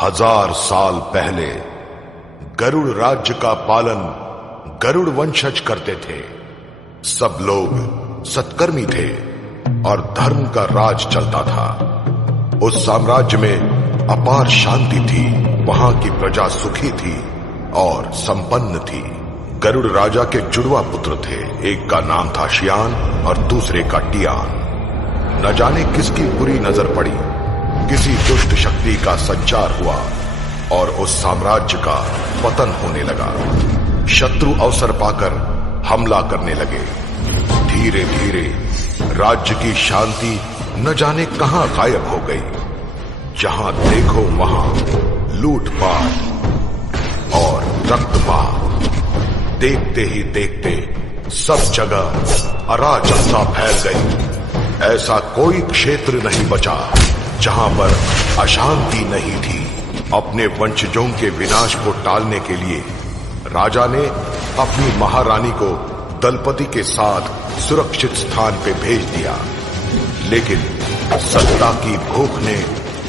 1000 साल पहले गरुड़ राज्य का पालन गरुड़ वंशज करते थे। सब लोग सत्कर्मी थे और धर्म का राज चलता था। उस साम्राज्य में अपार शांति थी, वहां की प्रजा सुखी थी और संपन्न थी। गरुड़ राजा के जुड़वा पुत्र थे, एक का नाम था शियान और दूसरे का टियान। न जाने किसकी बुरी नजर पड़ी, किसी दुष्ट शक्ति का संचार हुआ और उस साम्राज्य का पतन होने लगा। शत्रु अवसर पाकर हमला करने लगे। धीरे धीरे राज्य की शांति न जाने कहां गायब हो गई। जहां देखो वहां लूटपाट और रक्तपात। देखते ही देखते सब जगह अराजकता फैल गई। ऐसा कोई क्षेत्र नहीं बचा जहां पर अशांति नहीं थी। अपने वंशजों के विनाश को टालने के लिए राजा ने अपनी महारानी को दलपति के साथ सुरक्षित स्थान पे भेज दिया। लेकिन सत्ता की भूख ने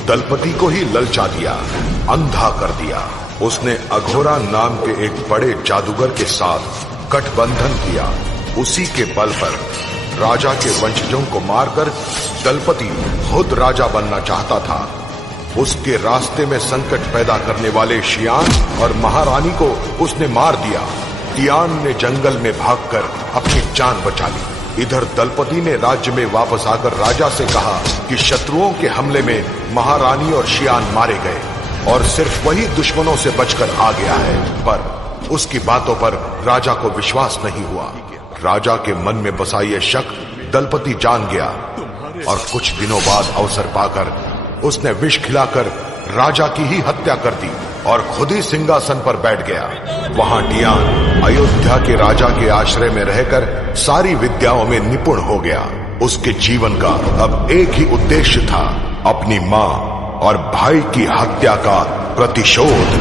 दलपति को ही ललचा दिया, अंधा कर दिया। उसने अघोरा नाम के एक बड़े जादूगर के साथ गठबंधन किया। उसी के बल पर राजा के वंशजों को मारकर दलपति खुद राजा बनना चाहता था। उसके रास्ते में संकट पैदा करने वाले शियान और महारानी को उसने मार दिया। टियान ने जंगल में भागकर अपनी जान बचा ली। इधर दलपति ने राज्य में वापस आकर राजा से कहा कि शत्रुओं के हमले में महारानी और शियान मारे गए और सिर्फ वही दुश्मनों से बचकर आ गया है। पर उसकी बातों पर राजा को विश्वास नहीं हुआ। राजा के मन में बसा ये शक दलपति जान गया और कुछ दिनों बाद अवसर पाकर उसने विष खिलाकर राजा की ही हत्या कर दी और खुद ही सिंहासन पर बैठ गया। वहां टियान अयोध्या के राजा के आश्रय में रहकर सारी विद्याओं में निपुण हो गया। उसके जीवन का अब एक ही उद्देश्य था, अपनी मां और भाई की हत्या का प्रतिशोध।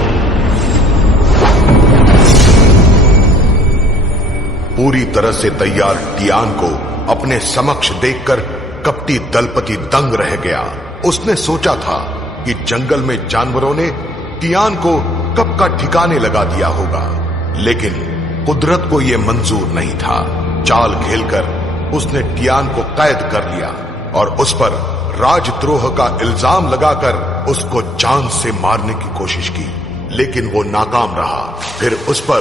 पूरी तरह से तैयार टियान को अपने समक्ष देखकर कपटी दलपति दंग रह गया। उसने सोचा था कि जंगल में जानवरों ने टियान को कब का ठिकाने लगा दिया होगा, लेकिन कुदरत को यह मंजूर नहीं था। चाल खेलकर उसने टियान को कैद कर लिया और उस पर राजद्रोह का इल्जाम लगाकर उसको जान से मारने की कोशिश की, लेकिन वो नाकाम रहा। फिर उस पर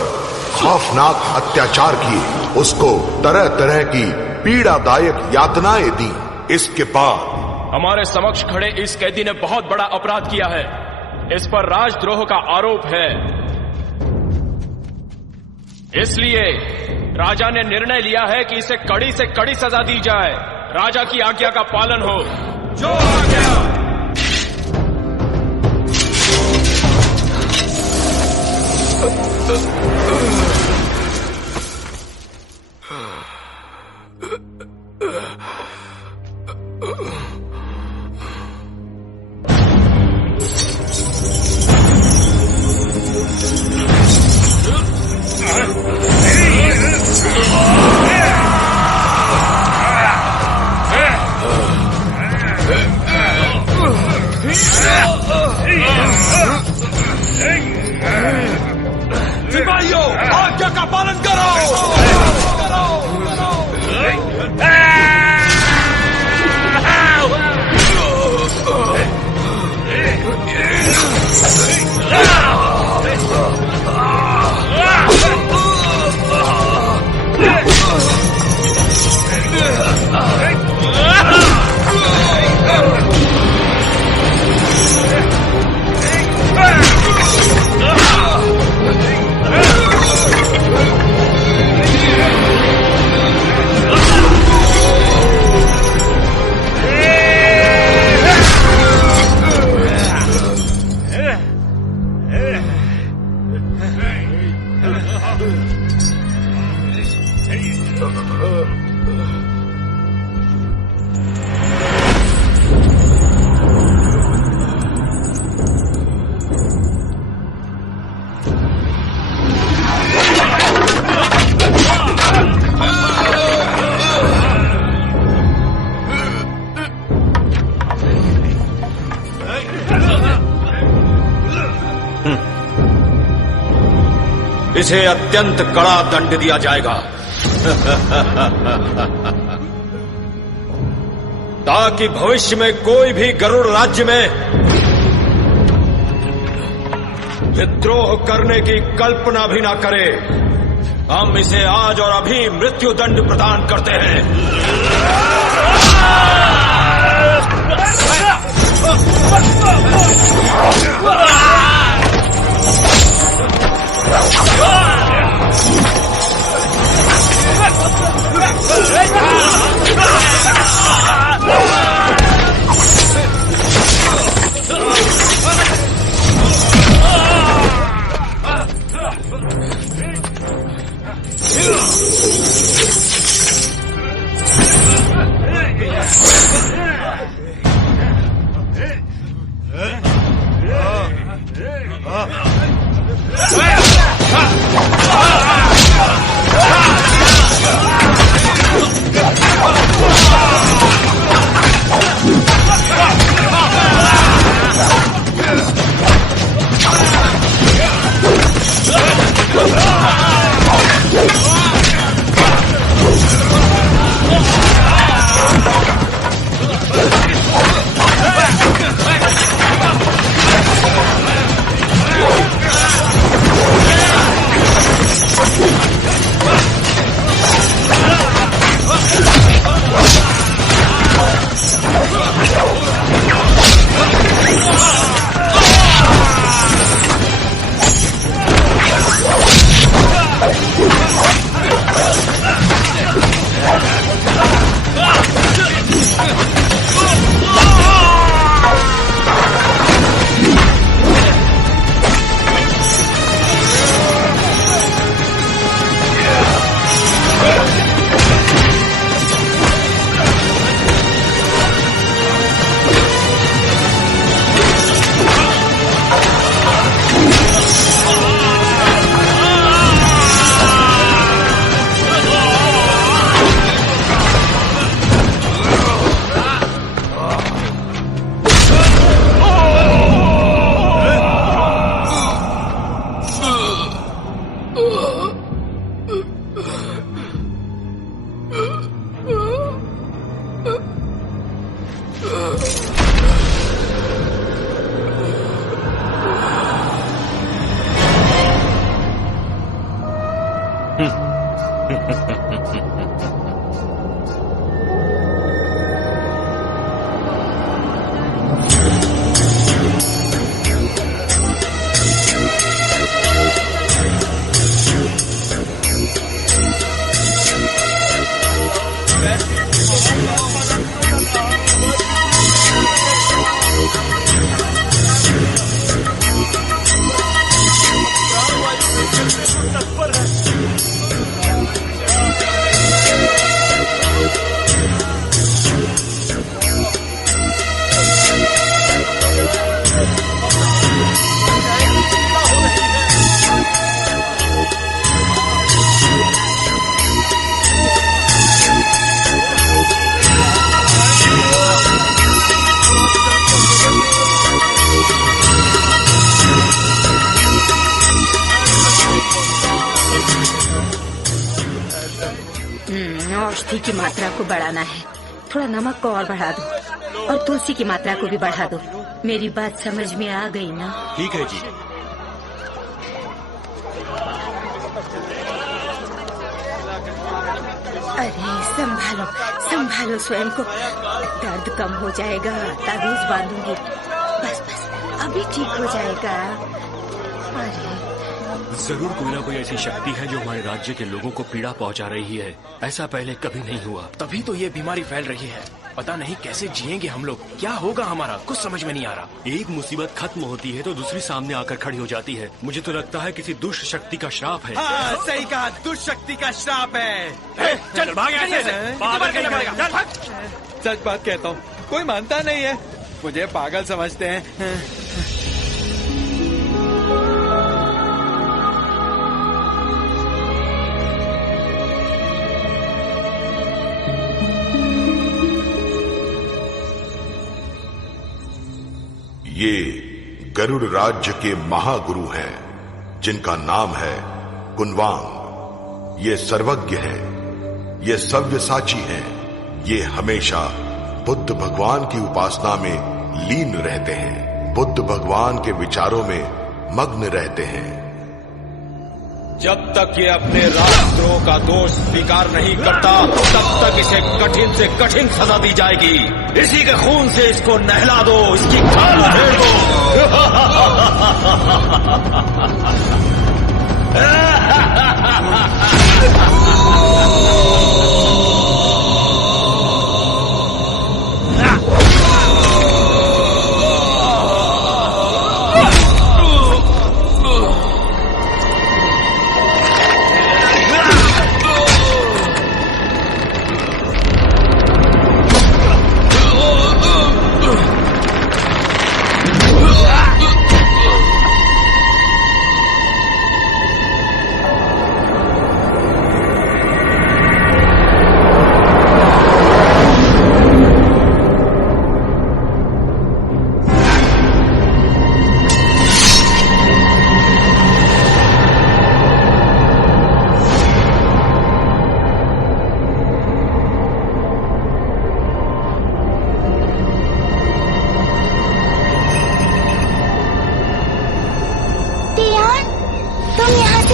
खौफनाक अत्याचार किए, उसको तरह तरह की पीड़ादायक यातनाएं दी। इसके बाद हमारे समक्ष खड़े इस कैदी ने बहुत बड़ा अपराध किया है। इस पर राजद्रोह का आरोप है। इसलिए राजा ने निर्णय लिया है कि इसे कड़ी से कड़ी सजा दी जाए। राजा की आज्ञा का पालन हो। जो आज्ञा। सिपाहियों, आज्ञा का पालन करो। इसे अत्यंत कड़ा दंड दिया जाएगा ताकि भविष्य में कोई भी गरुड़ राज्य में विद्रोह करने की कल्पना भी ना करे। हम इसे आज और अभी मृत्यु दंड प्रदान करते हैं। औषधि की मात्रा को बढ़ाना है। थोड़ा नमक को और बढ़ा दो और तुलसी की मात्रा को भी बढ़ा दो। मेरी बात समझ में आ गई ना? ठीक है जी। अरे संभालो संभालो स्वयं को, दर्द कम हो जाएगा। ताबीज बांधूंगी, बस बस अभी ठीक हो जाएगा। अरे जरूर कोई ना कोई ऐसी शक्ति है जो हमारे राज्य के लोगों को पीड़ा पहुंचा रही है। ऐसा पहले कभी नहीं हुआ। तभी तो ये बीमारी फैल रही है। पता नहीं कैसे जिएंगे हम लोग, क्या होगा हमारा, कुछ समझ में नहीं आ रहा। एक मुसीबत खत्म होती है तो दूसरी सामने आकर खड़ी हो जाती है। मुझे तो लगता है किसी दुष्ट शक्ति का श्राप है। हाँ, सही कहा, दुष्ट शक्ति का श्राप है। चल भाग यहाँ से। सच बात कहता हूँ, कोई मानता नहीं है, मुझे पागल समझते हैं। ये गरुड़ राज्य के महागुरु हैं, जिनका नाम है कुनवांग। ये सर्वज्ञ है, ये सव्यसाची है, ये हमेशा बुद्ध भगवान की उपासना में लीन रहते हैं, बुद्ध भगवान के विचारों में मग्न रहते हैं। जब तक ये अपने राष्ट्रों का दोष स्वीकार नहीं करता तब तक इसे कठिन से कठिन सजा दी जाएगी। इसी के खून से इसको नहला दो, इसकी खाल उधेड़ दो।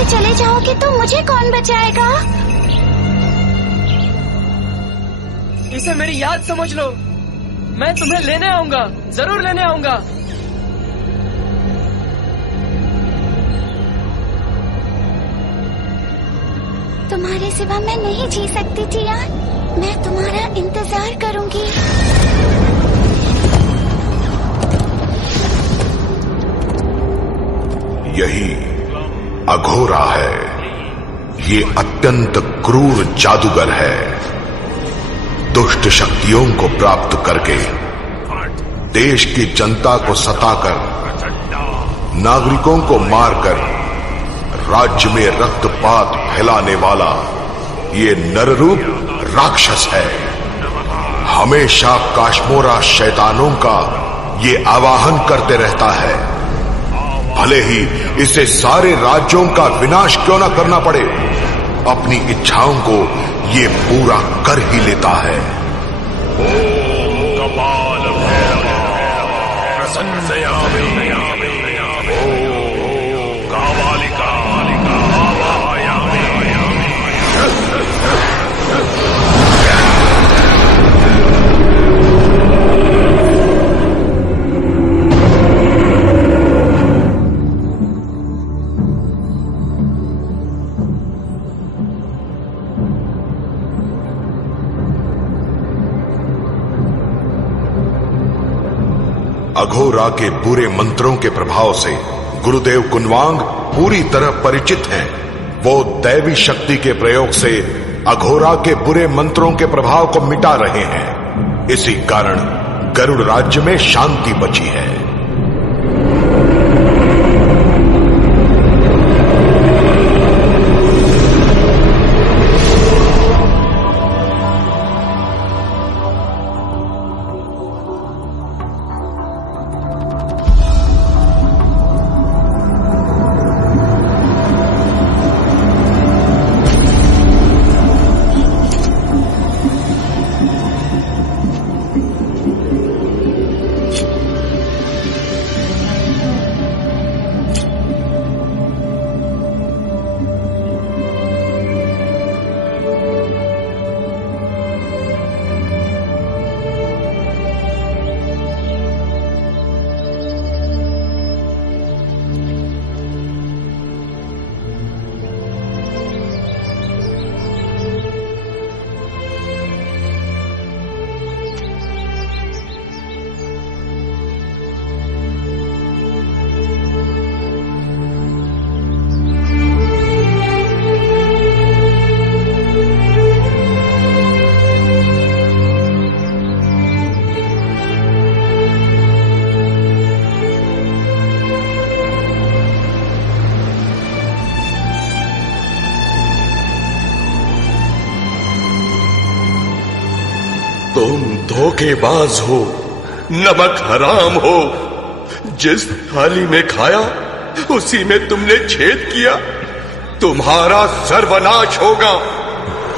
चले जाओगे तो मुझे कौन बचाएगा? इसे मेरी याद समझ लो। मैं तुम्हें लेने आऊंगा, जरूर लेने आऊंगा। तुम्हारे सिवा मैं नहीं जी सकती टियान। मैं तुम्हारा इंतजार करूंगी। यही अघोरा है। ये अत्यंत क्रूर जादूगर है। दुष्ट शक्तियों को प्राप्त करके देश की जनता को सताकर, नागरिकों को मारकर राज्य में रक्तपात फैलाने वाला ये नररूप राक्षस है। हमेशा काश्मोरा शैतानों का ये आवाहन करते रहता है। भले ही इसे सारे राज्यों का विनाश क्यों न करना पड़े, अपनी इच्छाओं को ये पूरा कर ही लेता है। अघोरा के बुरे मंत्रों के प्रभाव से गुरुदेव कुनवांग पूरी तरह परिचित हैं। वो दैवी शक्ति के प्रयोग से अघोरा के बुरे मंत्रों के प्रभाव को मिटा रहे हैं। इसी कारण गरुड़ राज्य में शांति बची है। तुम धोखेबाज हो, नमक हराम हो। जिस थाली में खाया उसी में तुमने छेद किया। तुम्हारा सर्वनाश होगा।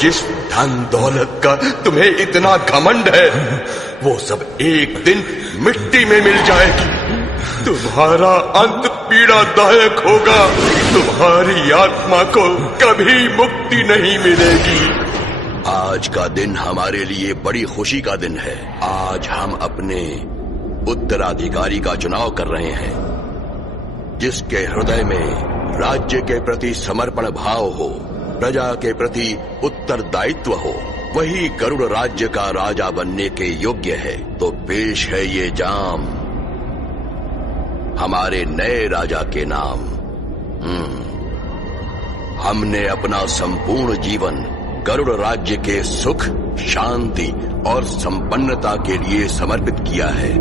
जिस धन दौलत का तुम्हें इतना घमंड है, वो सब एक दिन मिट्टी में मिल जाएगी। तुम्हारा अंत पीड़ादायक होगा। तुम्हारी आत्मा को कभी मुक्ति नहीं मिलेगी। आज का दिन हमारे लिए बड़ी खुशी का दिन है। आज हम अपने उत्तराधिकारी का चुनाव कर रहे हैं, जिसके हृदय में राज्य के प्रति समर्पण भाव हो, प्रजा के प्रति उत्तरदायित्व हो, वही गरुड़ राज्य का राजा बनने के योग्य है। तो पेश है ये जाम हमारे नए राजा के नाम। हमने अपना संपूर्ण जीवन गरुड़ राज्य के सुख, शांति और संपन्नता के लिए समर्पित किया है।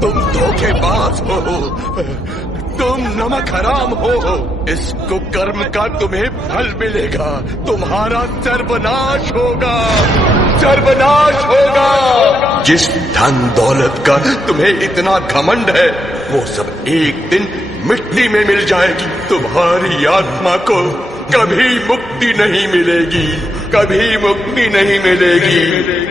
तुम धोखेबाज हो, तुम नमक हराम हो। इस कुकर्म का तुम्हें फल मिलेगा। तुम्हारा सर्वनाश होगा, सर्वनाश होगा। जिस धन दौलत का तुम्हें इतना घमंड है, वो सब एक दिन मिट्टी में मिल जाएगी। तुम्हारी आत्मा को कभी मुक्ति नहीं मिलेगी, कभी मुक्ति नहीं मिलेगी।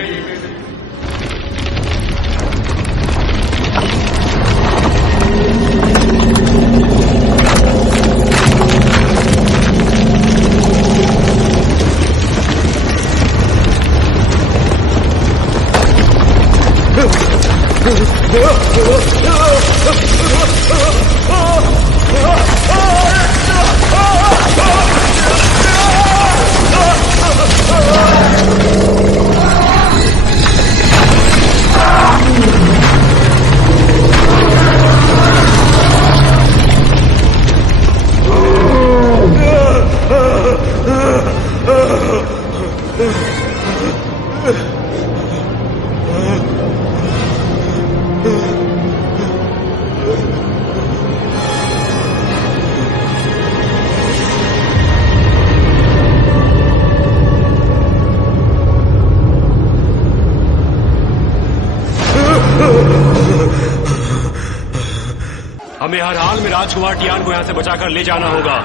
हमें हर हाल में राजकुमार टियान को यहाँ से बचाकर ले जाना होगा।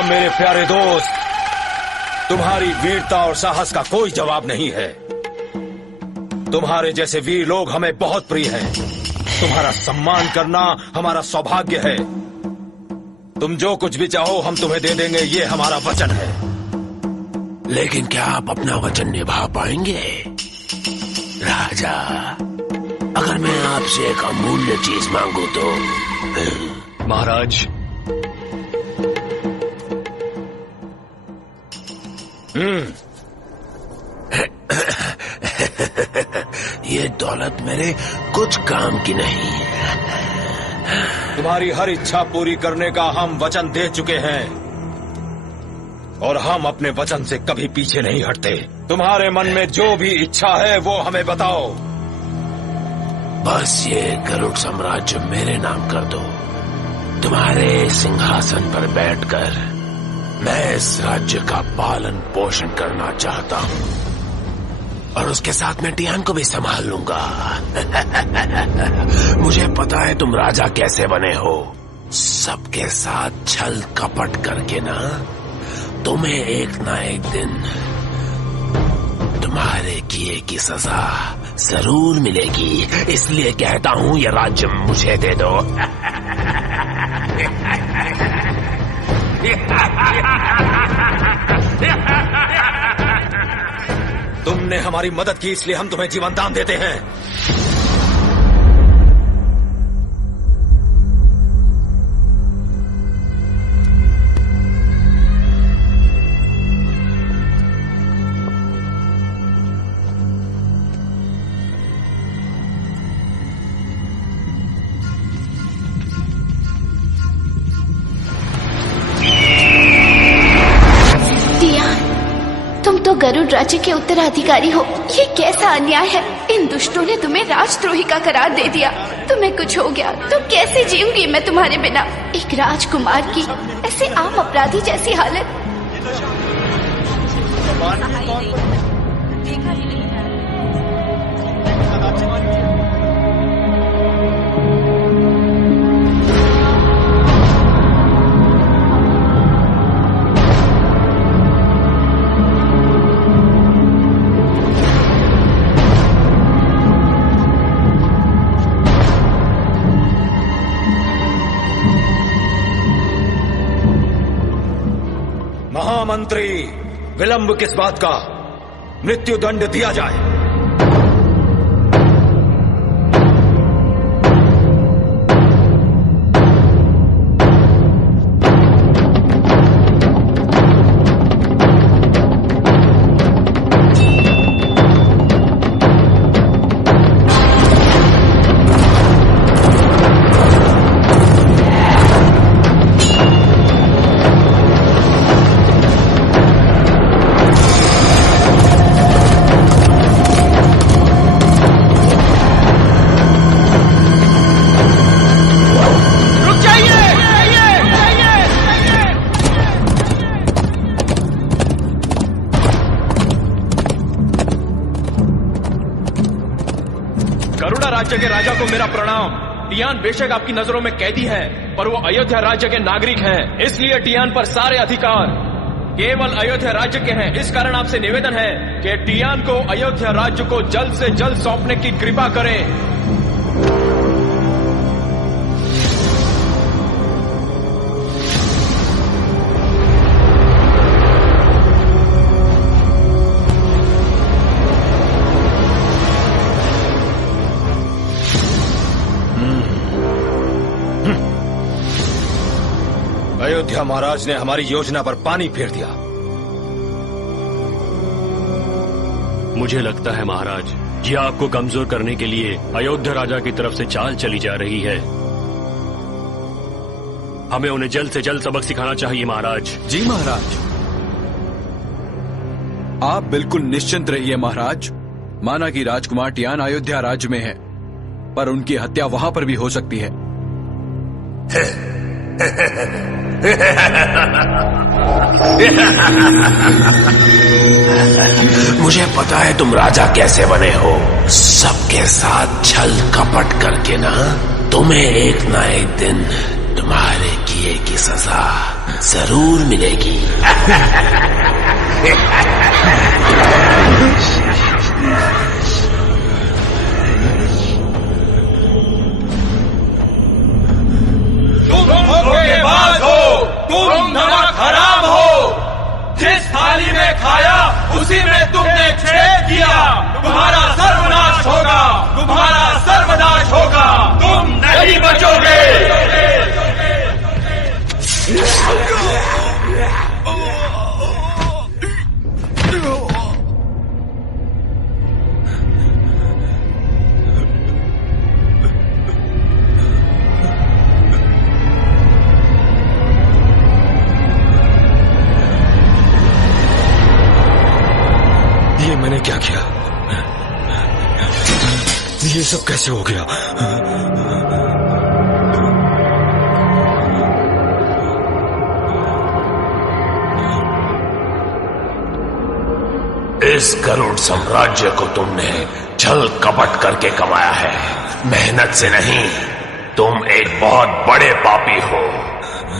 मेरे प्यारे दोस्त, तुम्हारी वीरता और साहस का कोई जवाब नहीं है। तुम्हारे जैसे वीर लोग हमें बहुत प्रिय हैं। तुम्हारा सम्मान करना हमारा सौभाग्य है। तुम जो कुछ भी चाहो हम तुम्हें दे देंगे, ये हमारा वचन है। लेकिन क्या आप अपना वचन निभा पाएंगे राजा? अगर मैं आपसे एक अमूल्य चीज मांगू तो? महाराज, ये दौलत मेरे कुछ काम की नहीं है। तुम्हारी हर इच्छा पूरी करने का हम वचन दे चुके हैं। और हम अपने वचन से कभी पीछे नहीं हटते। तुम्हारे मन में जो भी इच्छा है वो हमें बताओ। बस ये गरुड़ साम्राज्य मेरे नाम कर दो। तुम्हारे सिंहासन पर बैठकर मैं इस राज्य का पालन पोषण करना चाहता हूँ और उसके साथ मैं टियान को भी संभाल लूंगा। मुझे पता है तुम राजा कैसे बने हो। सबके साथ छल कपट करके ना तुम्हें एक ना एक दिन तुम्हारे किए की सजा जरूर मिलेगी। इसलिए कहता हूं ये राज्य मुझे दे दो। तुमने हमारी मदद की इसलिए हम तुम्हें जीवन दान देते हैं। गरुड़ राज्य के उत्तराधिकारी हो। ये कैसा अन्याय है। इन दुष्टों ने तुम्हें राजद्रोही का करार दे दिया। तुम्हें कुछ हो गया तो कैसे जीऊंगी मैं तुम्हारे बिना। एक राजकुमार की ऐसे आम अपराधी जैसी हालत। महामंत्री, विलंब किस बात का? मृत्यु दंड दिया जाए। राज्य के राजा को मेरा प्रणाम। टियान बेशक आपकी नजरों में कैदी है, पर वो अयोध्या राज्य के नागरिक हैं। इसलिए टियान पर सारे अधिकार केवल अयोध्या राज्य के हैं। इस कारण आपसे निवेदन है कि टियान को अयोध्या राज्य को जल्द से जल्द सौंपने की कृपा करें। अयोध्या महाराज ने हमारी योजना पर पानी फेर दिया। मुझे लगता है महाराज, ये आपको कमजोर करने के लिए अयोध्या राजा की तरफ से चाल चली जा रही है। हमें उन्हें जल्द से जल्द सबक सिखाना चाहिए महाराज। जी महाराज, आप बिल्कुल निश्चिंत रहिए महाराज। माना कि राजकुमार टियान अयोध्या राज्य में है, पर उनकी हत्या वहां पर भी हो सकती है। मुझे पता है तुम राजा कैसे बने हो। सबके साथ छल कपट करके ना तुम्हें एक ना एक दिन तुम्हारे किए की सजा जरूर मिलेगी। तुम नमक हराम हो। जिस थाली में खाया उसी में तुमने छेद किया। तुम्हारा सर्वनाश होगा, तुम्हारा सर्वनाश होगा। तुम नहीं बचोगे। ये सब कैसे हो गया? इस गरुड़ साम्राज्य को तुमने छल कपट करके कमाया है, मेहनत से नहीं। तुम एक बहुत बड़े पापी हो,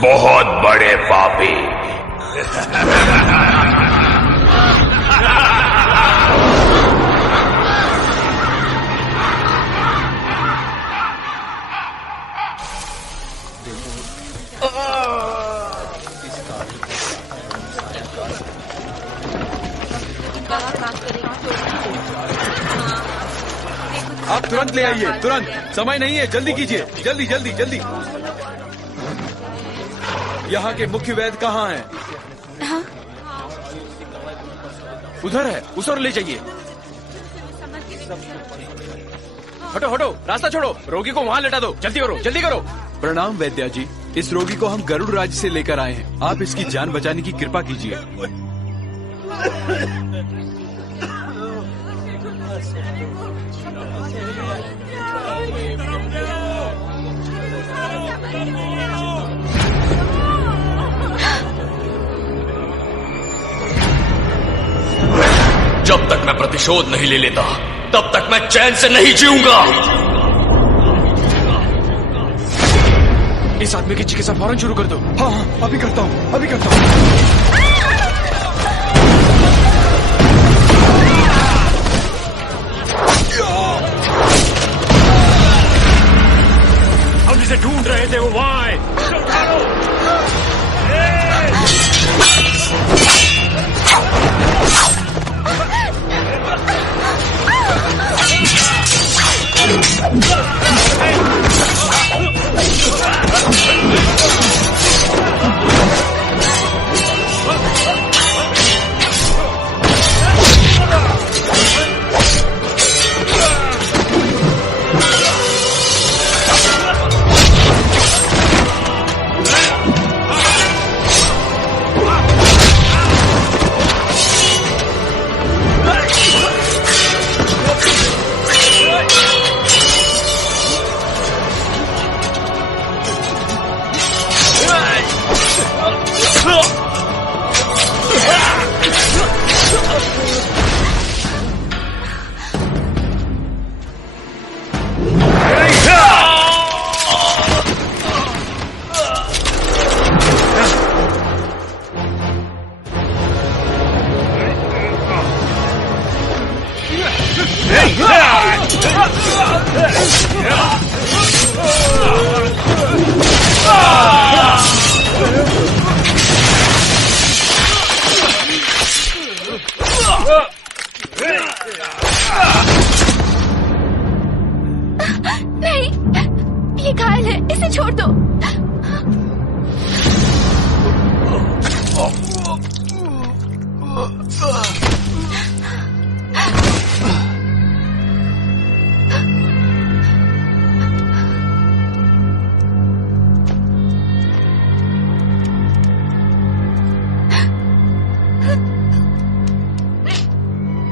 बहुत बड़े पापी। आप तुरंत ले आइए, तुरंत। समय नहीं है, जल्दी कीजिए, जल्दी जल्दी जल्दी। यहाँ के मुख्य वैद्य कहाँ हैं? हाँ? उधर है, उस ओर ले जाइए। हटो हटो, रास्ता छोड़ो, रोगी को वहाँ लेटा दो। जल्दी करो, जल्दी करो। प्रणाम वैद्या जी, इस रोगी को हम गरुड़ राज्य से लेकर आए हैं। आप इसकी जान बचाने की कृपा कीजिए। जब तक मैं प्रतिशोध नहीं ले लेता, तब तक मैं चैन से नहीं जीऊंगा। इस आदमी की चिकित्सा फौरन शुरू कर दो। हाँ हाँ, अभी करता हूँ, अभी करता हूँ। हम जिसे ढूंढ रहे थे वो वहां है। नहीं, ये घायल है, इसे छोड़ दो।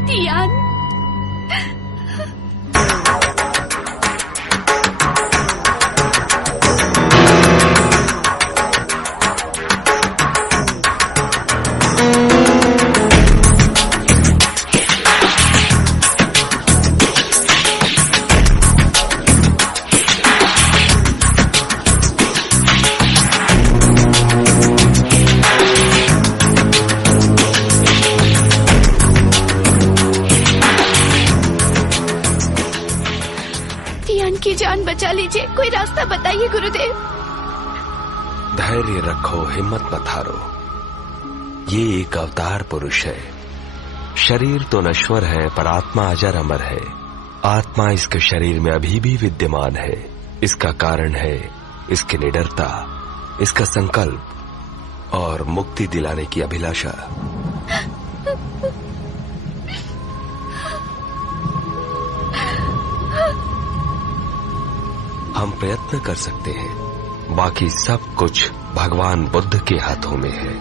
टियान, की जान बचा लीजिए, कोई रास्ता बताइए गुरुदेव। धैर्य रखो, हिम्मत मत हारो। ये एक अवतार पुरुष है। शरीर तो नश्वर है पर आत्मा अजर अमर है। आत्मा इसके शरीर में अभी भी विद्यमान है। इसका कारण है इसकी निडरता, इसका संकल्प और मुक्ति दिलाने की अभिलाषा। हम प्रयत्न कर सकते हैं, बाकी सब कुछ भगवान बुद्ध के हाथों में है।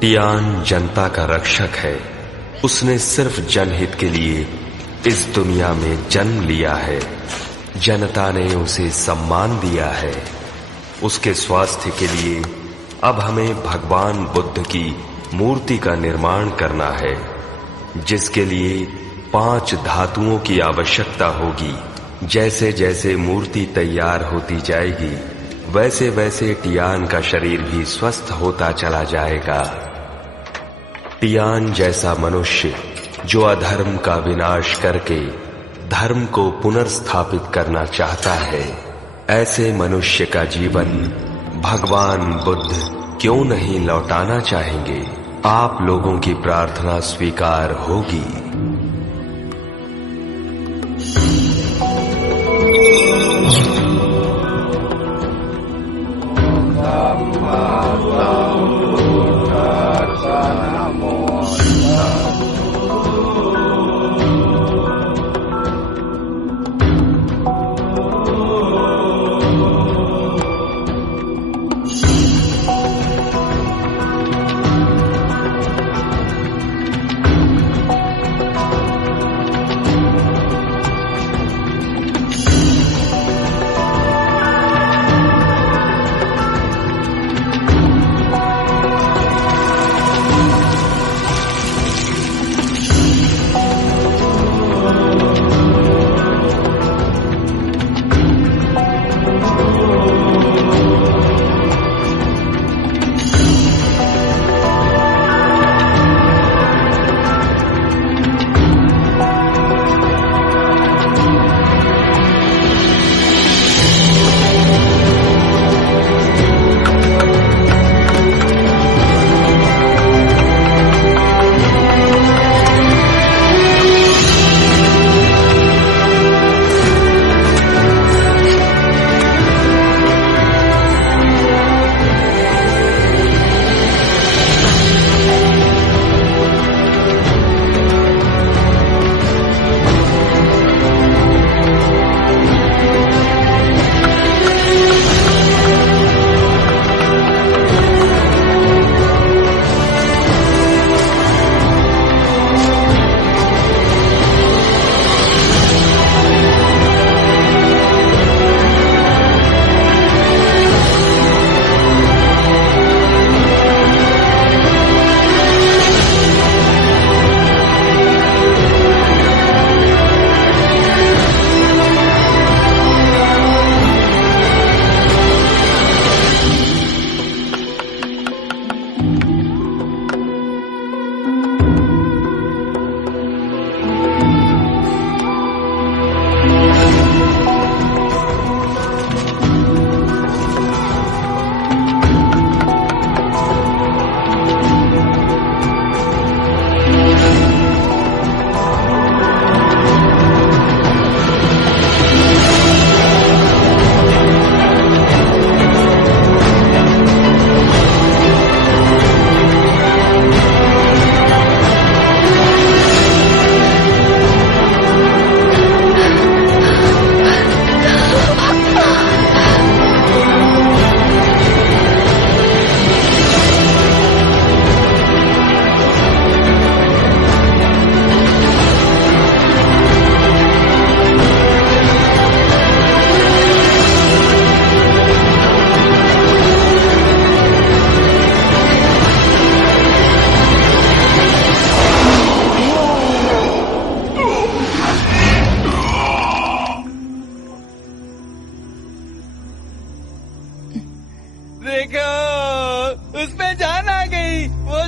टियान जनता का रक्षक है। उसने सिर्फ जनहित के लिए इस दुनिया में जन्म लिया है, जनता ने उसे सम्मान दिया है। उसके स्वास्थ्य के लिए अब हमें भगवान बुद्ध की मूर्ति का निर्माण करना है, जिसके लिए 5 धातुओं की आवश्यकता होगी। जैसे जैसे मूर्ति तैयार होती जाएगी, वैसे वैसे टियान का शरीर भी स्वस्थ होता चला जाएगा। टियान जैसा मनुष्य जो अधर्म का विनाश करके धर्म को पुनर्स्थापित करना चाहता है, ऐसे मनुष्य का जीवन भगवान बुद्ध क्यों नहीं लौटाना चाहेंगे? आप लोगों की प्रार्थना स्वीकार होगी।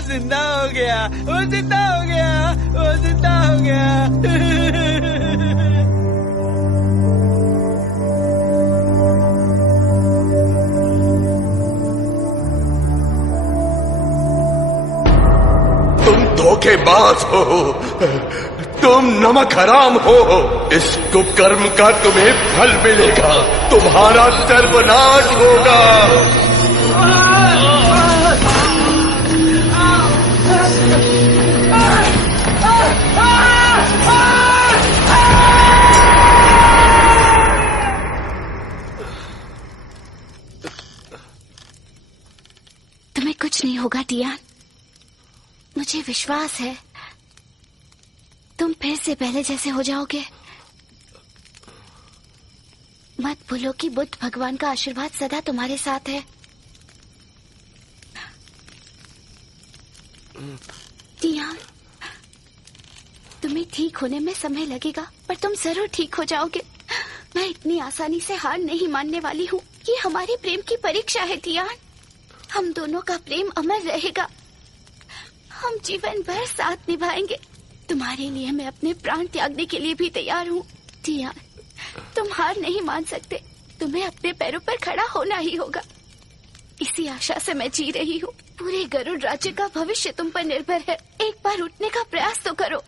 जिंदा हो गया, वो जिंदा हो गया, वो जिंदा हो गया। तुम धोखेबाज हो, तुम नमक हराम हो। इस कुकर्म का तुम्हें फल मिलेगा, तुम्हारा सर्वनाश होगा। तुम्हें कुछ नहीं होगा टियान, मुझे विश्वास है। तुम फिर से पहले जैसे हो जाओगे। मत भूलो कि बुद्ध भगवान का आशीर्वाद सदा तुम्हारे साथ है। टियान, तुम्हें ठीक होने में समय लगेगा, पर तुम जरूर ठीक हो जाओगे। मैं इतनी आसानी से हार नहीं मानने वाली हूँ। ये हमारे प्रेम की परीक्षा है टियान। हम दोनों का प्रेम अमर रहेगा। हम जीवन भर साथ निभाएंगे। तुम्हारे लिए मैं अपने प्राण त्यागने के लिए भी तैयार हूँ टियान। तुम हार नहीं मान सकते। तुम्हें अपने पैरों पर खड़ा होना ही होगा। इसी आशा से मैं जी रही हूँ। पूरे गरुड़ राज्य का भविष्य तुम पर निर्भर है। एक बार उठने का प्रयास तो करो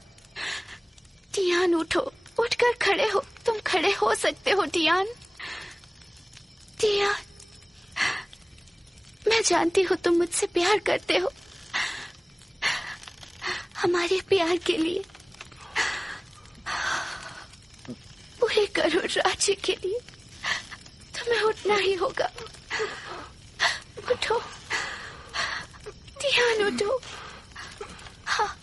टियान। उठो, उठकर खड़े हो। तुम खड़े हो सकते हो टियान। टियान, मैं जानती हूँ तुम मुझसे प्यार करते हो। हमारे प्यार के लिए, पूरे गरुड़ राज्य के लिए तुम्हें उठना ही होगा। उठो टियान, उठो। हाँ,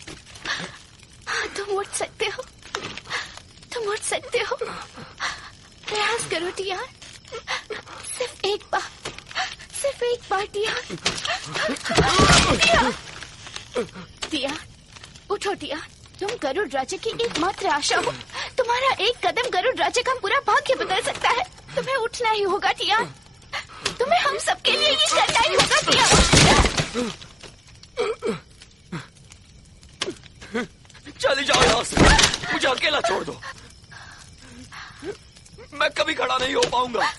तुम उठ सकते हो। तुम उठ सकते हो। प्रयास करो टियान। सिर्फ एक बार, सिर्फ एक बार टियान। टियान, उठो टियान। तुम गरुड़ राज्य की एकमात्र आशा हो। तुम्हारा एक कदम गरुड़ राज्य का पूरा भाग्य बदल सकता है। तुम्हें उठना ही होगा टियान। तुम्हें हम सबके लिए ये करना ही होगा टियान। चली जाओ यहाँ से। मुझे अकेला छोड़ दो। मैं कभी खड़ा नहीं हो पाऊंगा।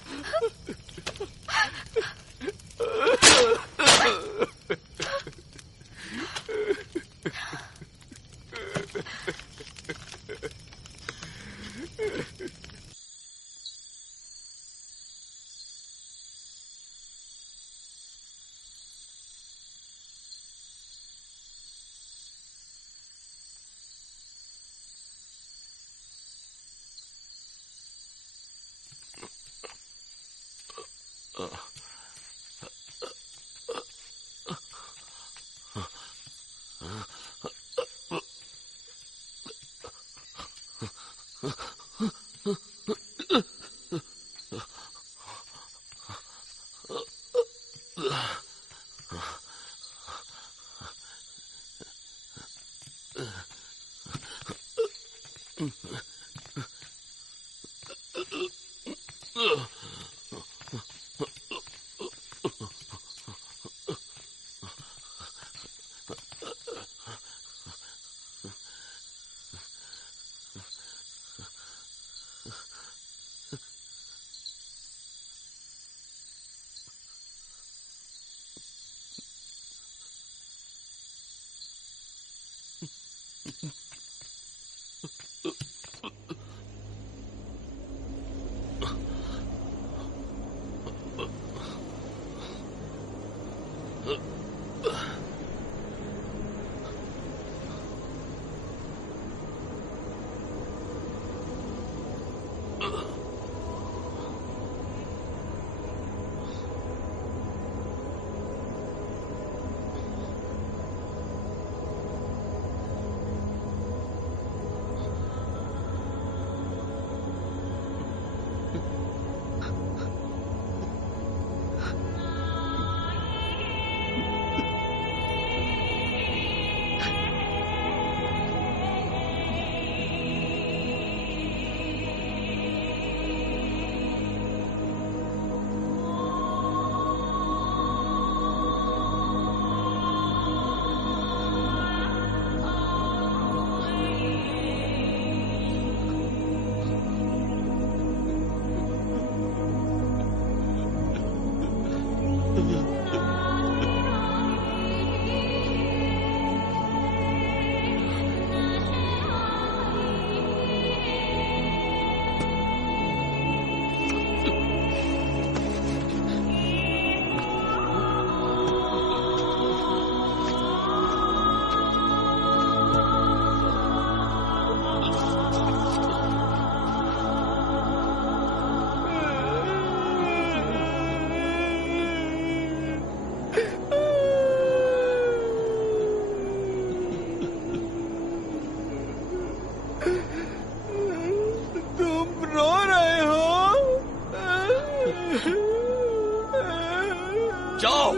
जाओ,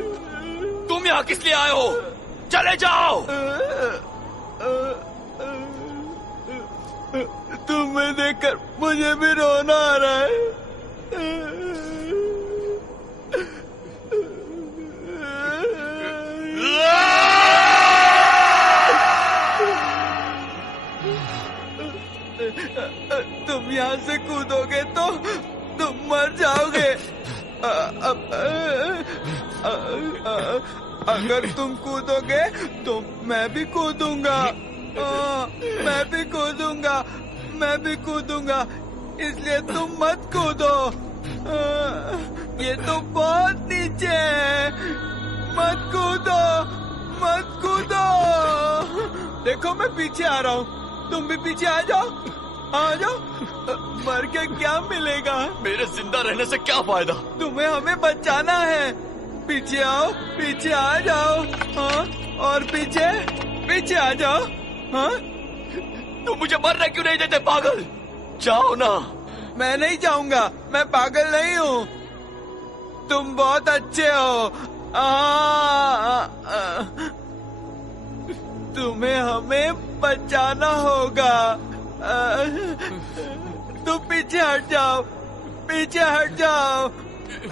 तुम यहाँ किस लिए आए हो? चले जाओ। तुम्हें देखकर मुझे भी रोना आ रहा है। तुम यहाँ से कूदोगे तो तुम मर जाओगे। अगर तुम कूदोगे तो मैं भी कूदूंगा। मैं भी कूदूंगा, मैं भी कूदूंगा, इसलिए तुम मत कूदो। ये तो बहुत नीचे है, मत कूदो, मत कूदो। देखो मैं पीछे आ रहा हूँ, तुम भी पीछे आ जाओ, आ जाओ। मर के क्या मिलेगा? मेरे जिंदा रहने से क्या फायदा? तुम्हें हमें बचाना है। पीछे आओ, पीछे आ जाओ। हाँ, और पीछे पीछे आ जाओ। हाँ, तुम मुझे मरने क्यों नहीं देते पागल? जाओ ना। मैं नहीं जाऊंगा, मैं पागल नहीं हूँ। तुम बहुत अच्छे हो। तुम्हें हमें बचाना होगा। तुम पीछे हट जाओ, पीछे हट जाओ।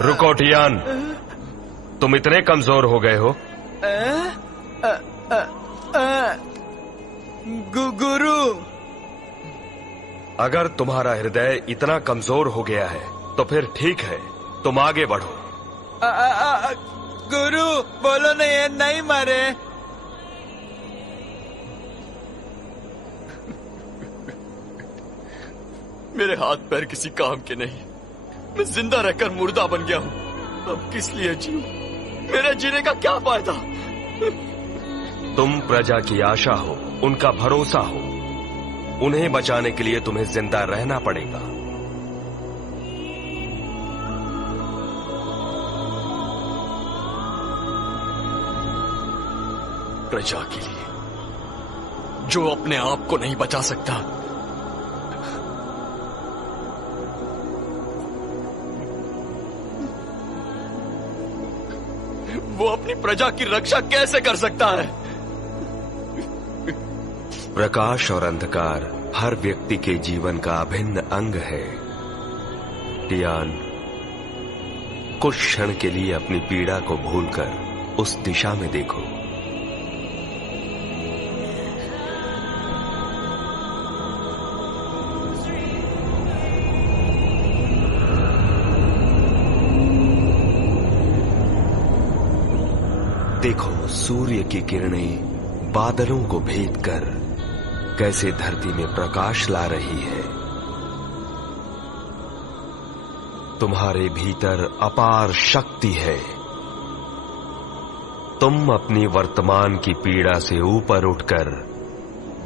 रुको टियान, तुम इतने कमजोर हो गए हो? गुरु, अगर तुम्हारा हृदय इतना कमजोर हो गया है तो फिर ठीक है, तुम आगे बढ़ो। गुरु बोलो नहीं, नहीं मरे। मेरे हाथ पैर किसी काम के नहीं, मैं जिंदा रहकर मुर्दा बन गया हूँ। अब किस लिए जीऊं? मेरे जीने का क्या फायदा? तुम प्रजा की आशा हो, उनका भरोसा हो। उन्हें बचाने के लिए तुम्हें जिंदा रहना पड़ेगा। प्रजा के लिए जो अपने आप को नहीं बचा सकता, वो अपनी प्रजा की रक्षा कैसे कर सकता है? प्रकाश और अंधकार हर व्यक्ति के जीवन का अभिन्न अंग है। टियान, कुछ क्षण के लिए अपनी पीड़ा को भूलकर उस दिशा में देखो। देखो सूर्य की किरणें बादलों को भेद कर कैसे धरती में प्रकाश ला रही है। तुम्हारे भीतर अपार शक्ति है। तुम अपनी वर्तमान की पीड़ा से ऊपर उठकर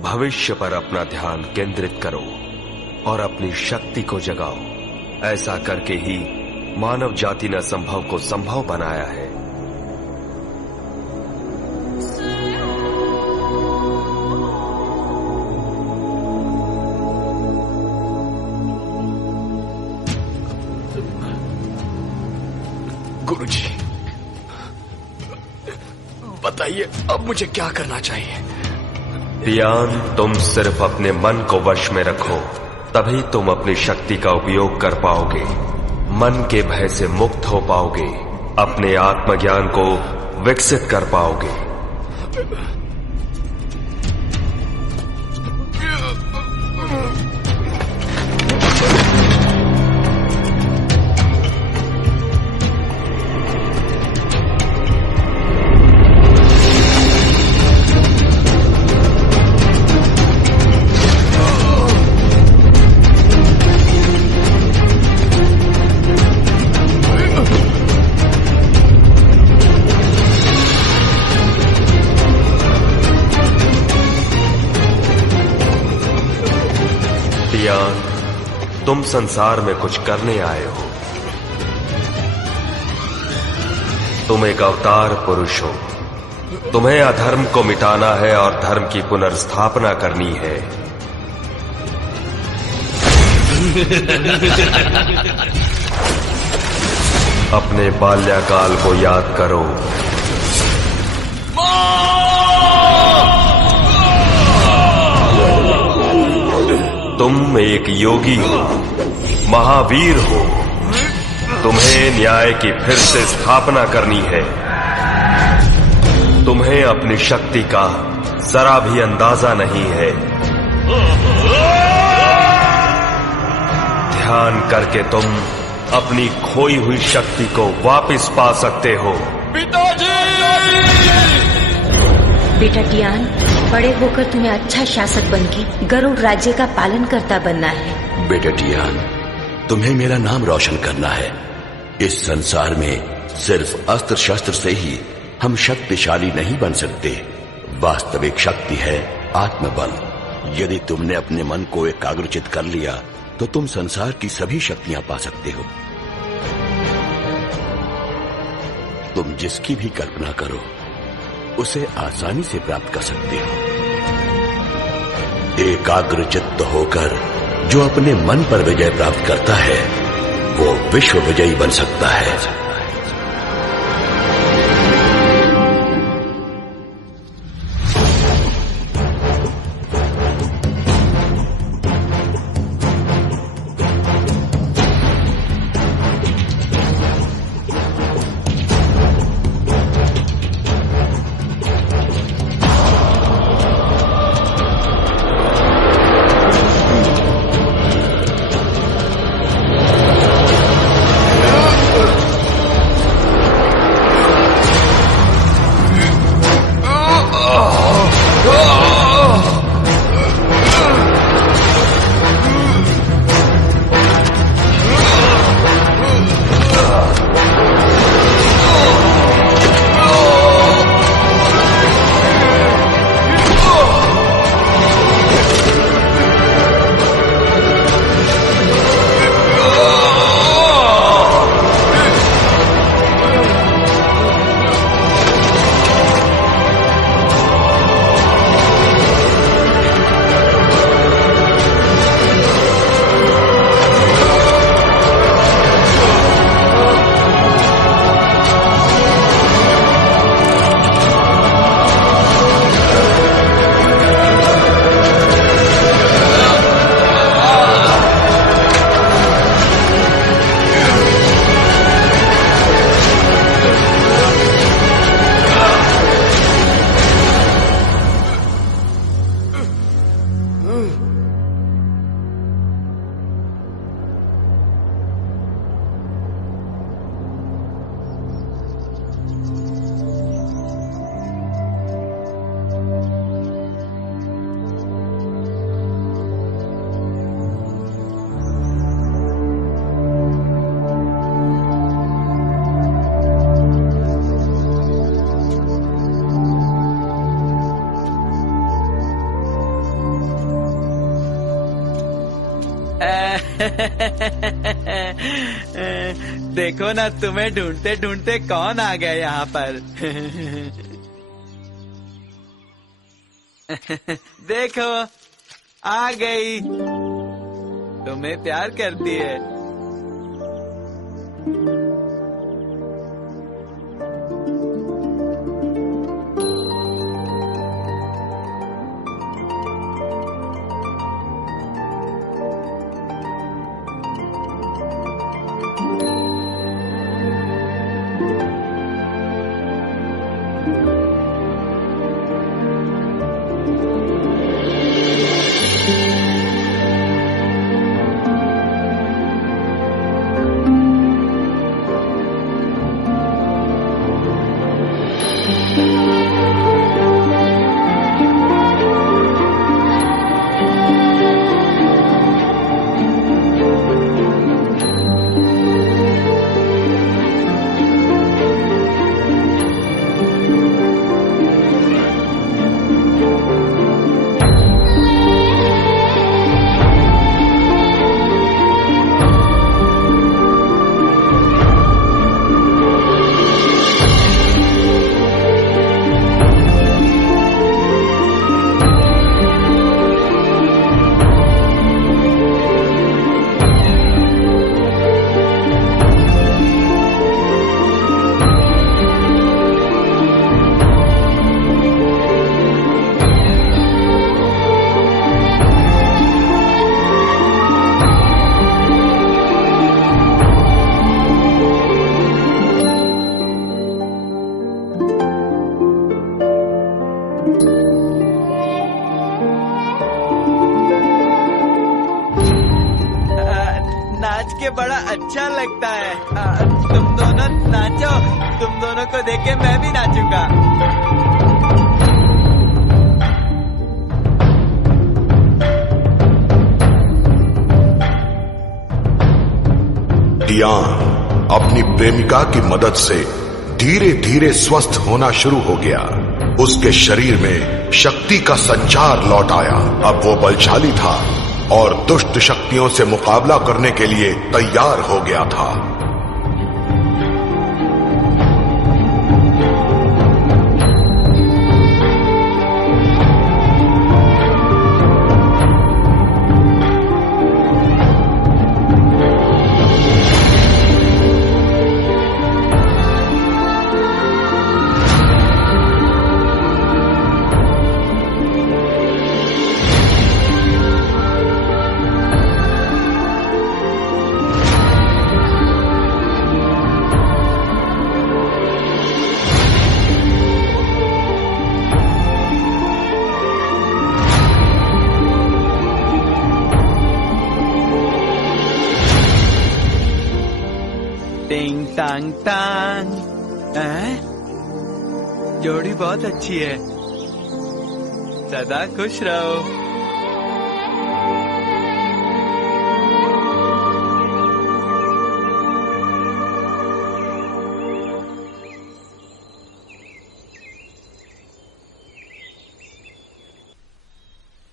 भविष्य पर अपना ध्यान केंद्रित करो और अपनी शक्ति को जगाओ। ऐसा करके ही मानव जाति ने असंभव को संभव बनाया है। गुरुजी, बताइए अब मुझे क्या करना चाहिए? टियान, तुम सिर्फ अपने मन को वश में रखो, तभी तुम अपनी शक्ति का उपयोग कर पाओगे। मन के भय से मुक्त हो पाओगे, अपने आत्मज्ञान को विकसित कर पाओगे। तुम संसार में कुछ करने आए हो। तुम एक अवतार पुरुष हो। तुम्हें अधर्म को मिटाना है और धर्म की पुनर्स्थापना करनी है। अपने बाल्यकाल को याद करो। तुम एक योगी हो, महावीर हो। तुम्हें न्याय की फिर से स्थापना करनी है। तुम्हें अपनी शक्ति का जरा भी अंदाजा नहीं है। ध्यान करके तुम अपनी खोई हुई शक्ति को वापस पा सकते हो। पिताजी! बेटा टियान, बड़े होकर तुम्हें अच्छा शासक बनके गरुड़ राज्य का पालन करता बनना है। बेटा टियान, तुम्हें मेरा नाम रोशन करना है। इस संसार में सिर्फ अस्त्र शस्त्र से ही हम शक्तिशाली नहीं बन सकते। वास्तविक शक्ति है आत्मबल। यदि तुमने अपने मन को एकाग्रचित कर लिया तो तुम संसार की सभी शक्तियां पा सकते हो। तुम जिसकी भी कल्पना करो उसे आसानी से प्राप्त कर सकते हो। एकाग्रचित्त होकर जो अपने मन पर विजय प्राप्त करता है वो विश्व विजयी बन सकता है। देखो ना, तुम्हें ढूंढते ढूंढते कौन आ गया यहाँ पर। देखो, आ गई। तुम्हें प्यार करती है। अच्छा लगता है। तुम दोनों नाचो, तुम दोनों को देख के मैं भी नाचूंगा। टियान अपनी प्रेमिका की मदद से धीरे धीरे स्वस्थ होना शुरू हो गया। उसके शरीर में शक्ति का संचार लौट आया। अब वो बलशाली था और दुष्ट शक्तियों से मुकाबला करने के लिए तैयार हो गया था। टिंग टांग टांग। जोड़ी बहुत अच्छी है, सदा खुश रहो।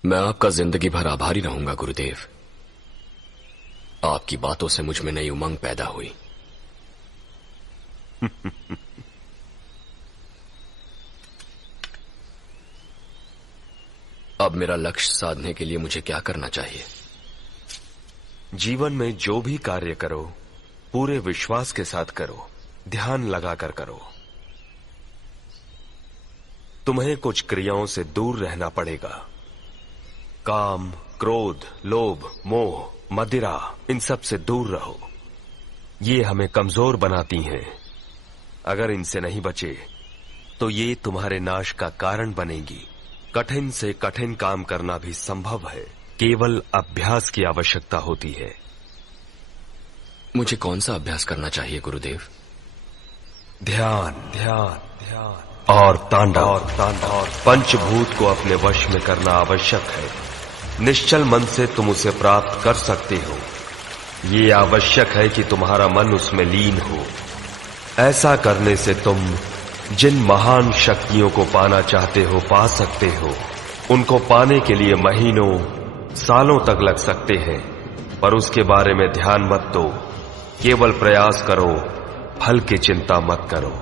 मैं आपका जिंदगी भर आभारी रहूंगा गुरुदेव। आपकी बातों से मुझ में नई उमंग पैदा हुई। अब मेरा लक्ष्य साधने के लिए मुझे क्या करना चाहिए? जीवन में जो भी कार्य करो पूरे विश्वास के साथ करो, ध्यान लगाकर करो। तुम्हें कुछ क्रियाओं से दूर रहना पड़ेगा। काम, क्रोध, लोभ, मोह, मदिरा, इन सब से दूर रहो। ये हमें कमजोर बनाती हैं। अगर इनसे नहीं बचे तो ये तुम्हारे नाश का कारण बनेगी। कठिन से कठिन काम करना भी संभव है, केवल अभ्यास की आवश्यकता होती है। मुझे कौन सा अभ्यास करना चाहिए गुरुदेव? ध्यान, ध्यान, ध्यान और तांडव। पंचभूत को अपने वश में करना आवश्यक है। निश्चल मन से तुम उसे प्राप्त कर सकते हो। ये आवश्यक है कि तुम्हारा मन उसमें लीन हो। ऐसा करने से तुम जिन महान शक्तियों को पाना चाहते हो पा सकते हो। उनको पाने के लिए महीनों, सालों तक लग सकते हैं, पर उसके बारे में ध्यान मत दो। केवल प्रयास करो, फल की चिंता मत करो।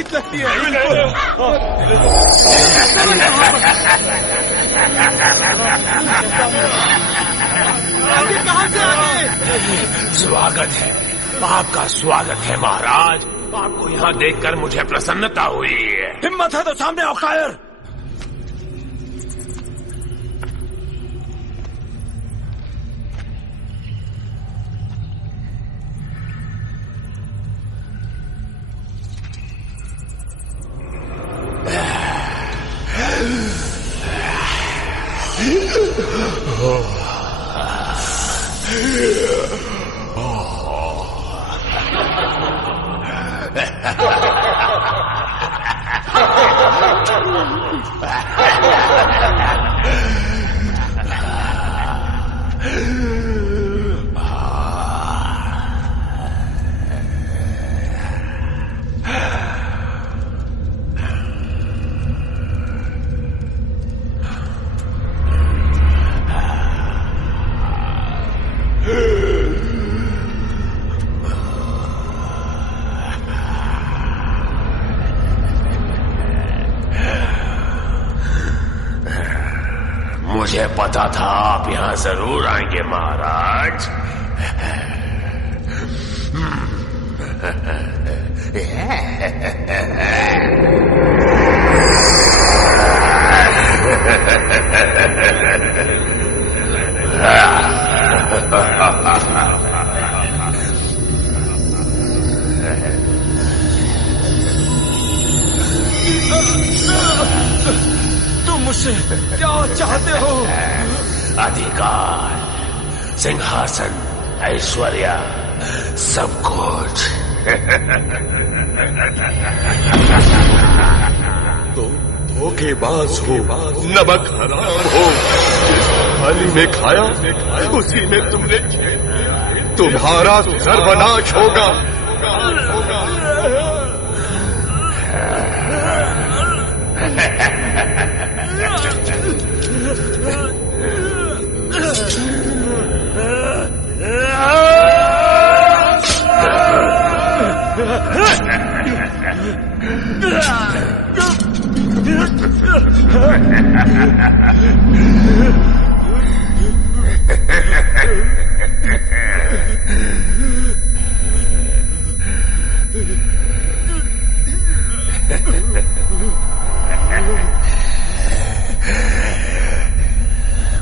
जीवित लगती है। कहाँ से आ गए? स्वागत है, आपका स्वागत है महाराज। आपको यहाँ देखकर मुझे प्रसन्नता हुई है। हिम्मत है तो सामने आओ कायर। मुझे पता था आप यहाँ जरूर आएंगे महाराज। तुम मुझसे क्या चाहते हो? अधिकार, सिंहासन, ऐश्वर्य, सब कुछ। तुम धोखेबाज हो, नमक हराम हो। जिस थाली में खाया उसी में तुमने तुम्हारा सर्वनाश होगा।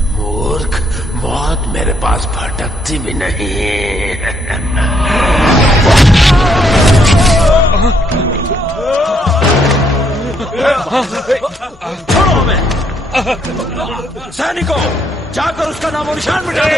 मूर्ख, मौत मेरे पास भटकती भी नहीं। छोड़ो हमें। सैनिकों, जाकर उसका नामो निशान मिटा दो।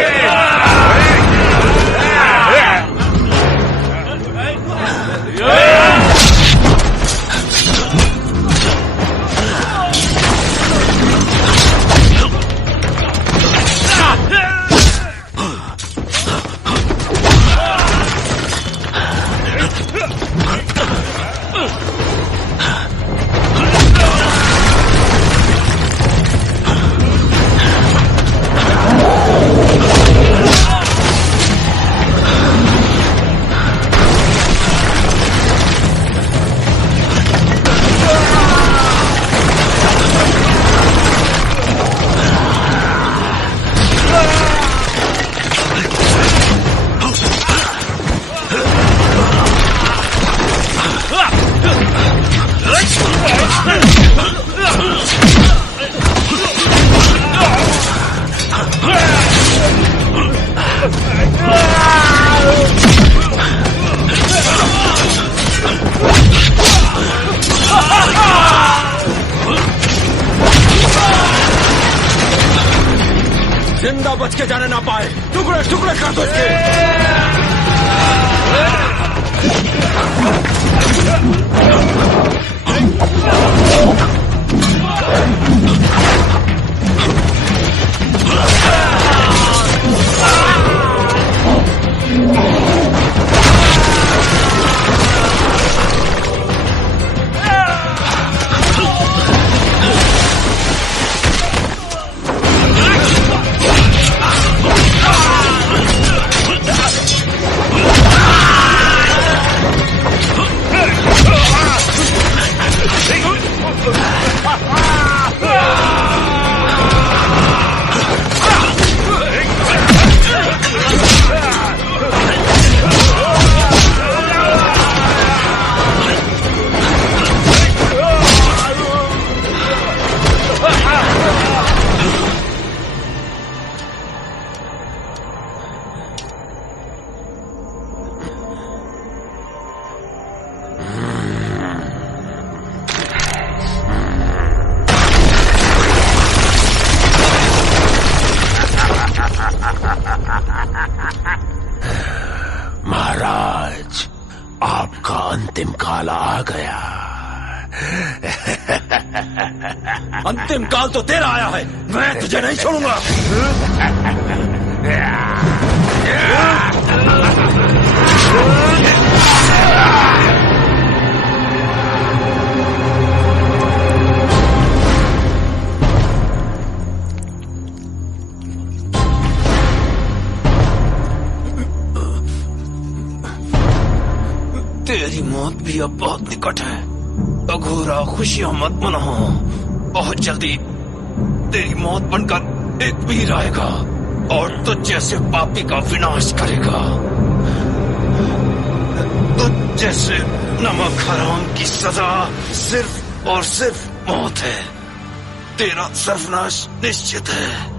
जिंदा बच के जाने ना पाए, टुकड़े टुकड़े कर दो अंतिम काल आ गया। अंतिम काल तो तेरा आया है, मैं तुझे नहीं छोड़ूंगा। तेरी मौत भी अब बहुत निकट है। अघोरा खुशियां मत मनाओ, बहुत जल्दी तेरी मौत बनकर एक वीर आएगा और तुझ जैसे पापी का विनाश करेगा। तुझ जैसे नमक हराम की सजा सिर्फ और सिर्फ मौत है। तेरा सर्वनाश निश्चित है।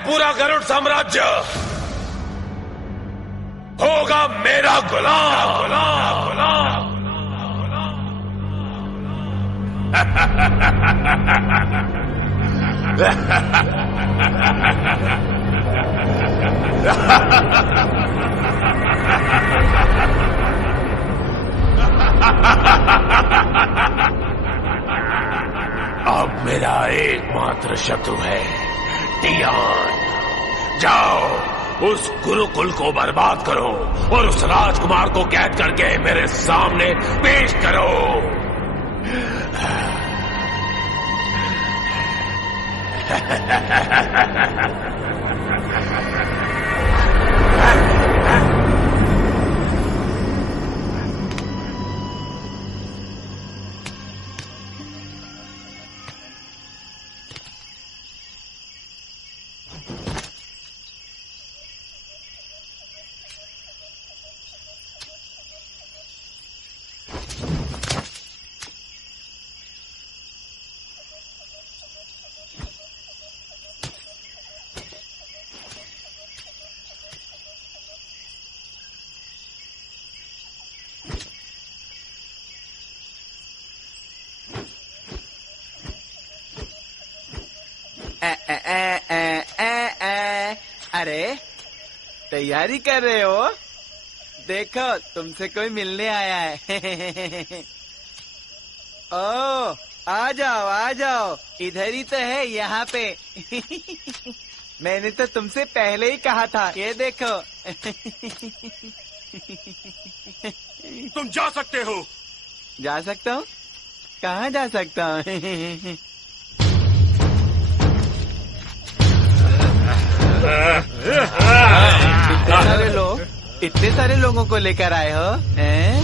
पूरा गरुड़ साम्राज्य होगा मेरा गुलाम। अब मेरा एकमात्र शत्रु है टियान। जाओ उस गुरुकुल को बर्बाद करो और उस राजकुमार को कैद करके मेरे सामने पेश करो। अरे तैयारी कर रहे हो? देखो तुमसे कोई मिलने आया है। ओ आ जाओ इधर ही तो है यहाँ पे। मैंने तो तुमसे पहले ही कहा था। ये देखो। तुम जा सकते हो। जा सकता हूँ? कहाँ जा सकता हूँ? इतने सारे लोगों को लेकर आए हो हैं?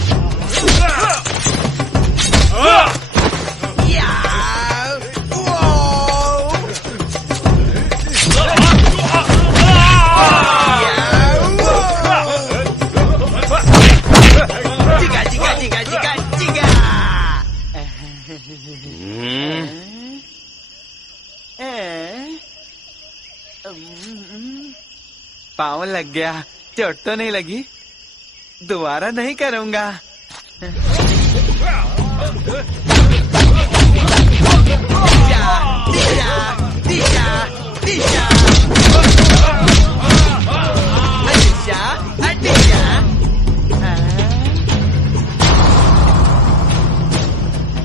पाँव लग गया, चोट तो नहीं लगी? दोबारा नहीं करूँगा।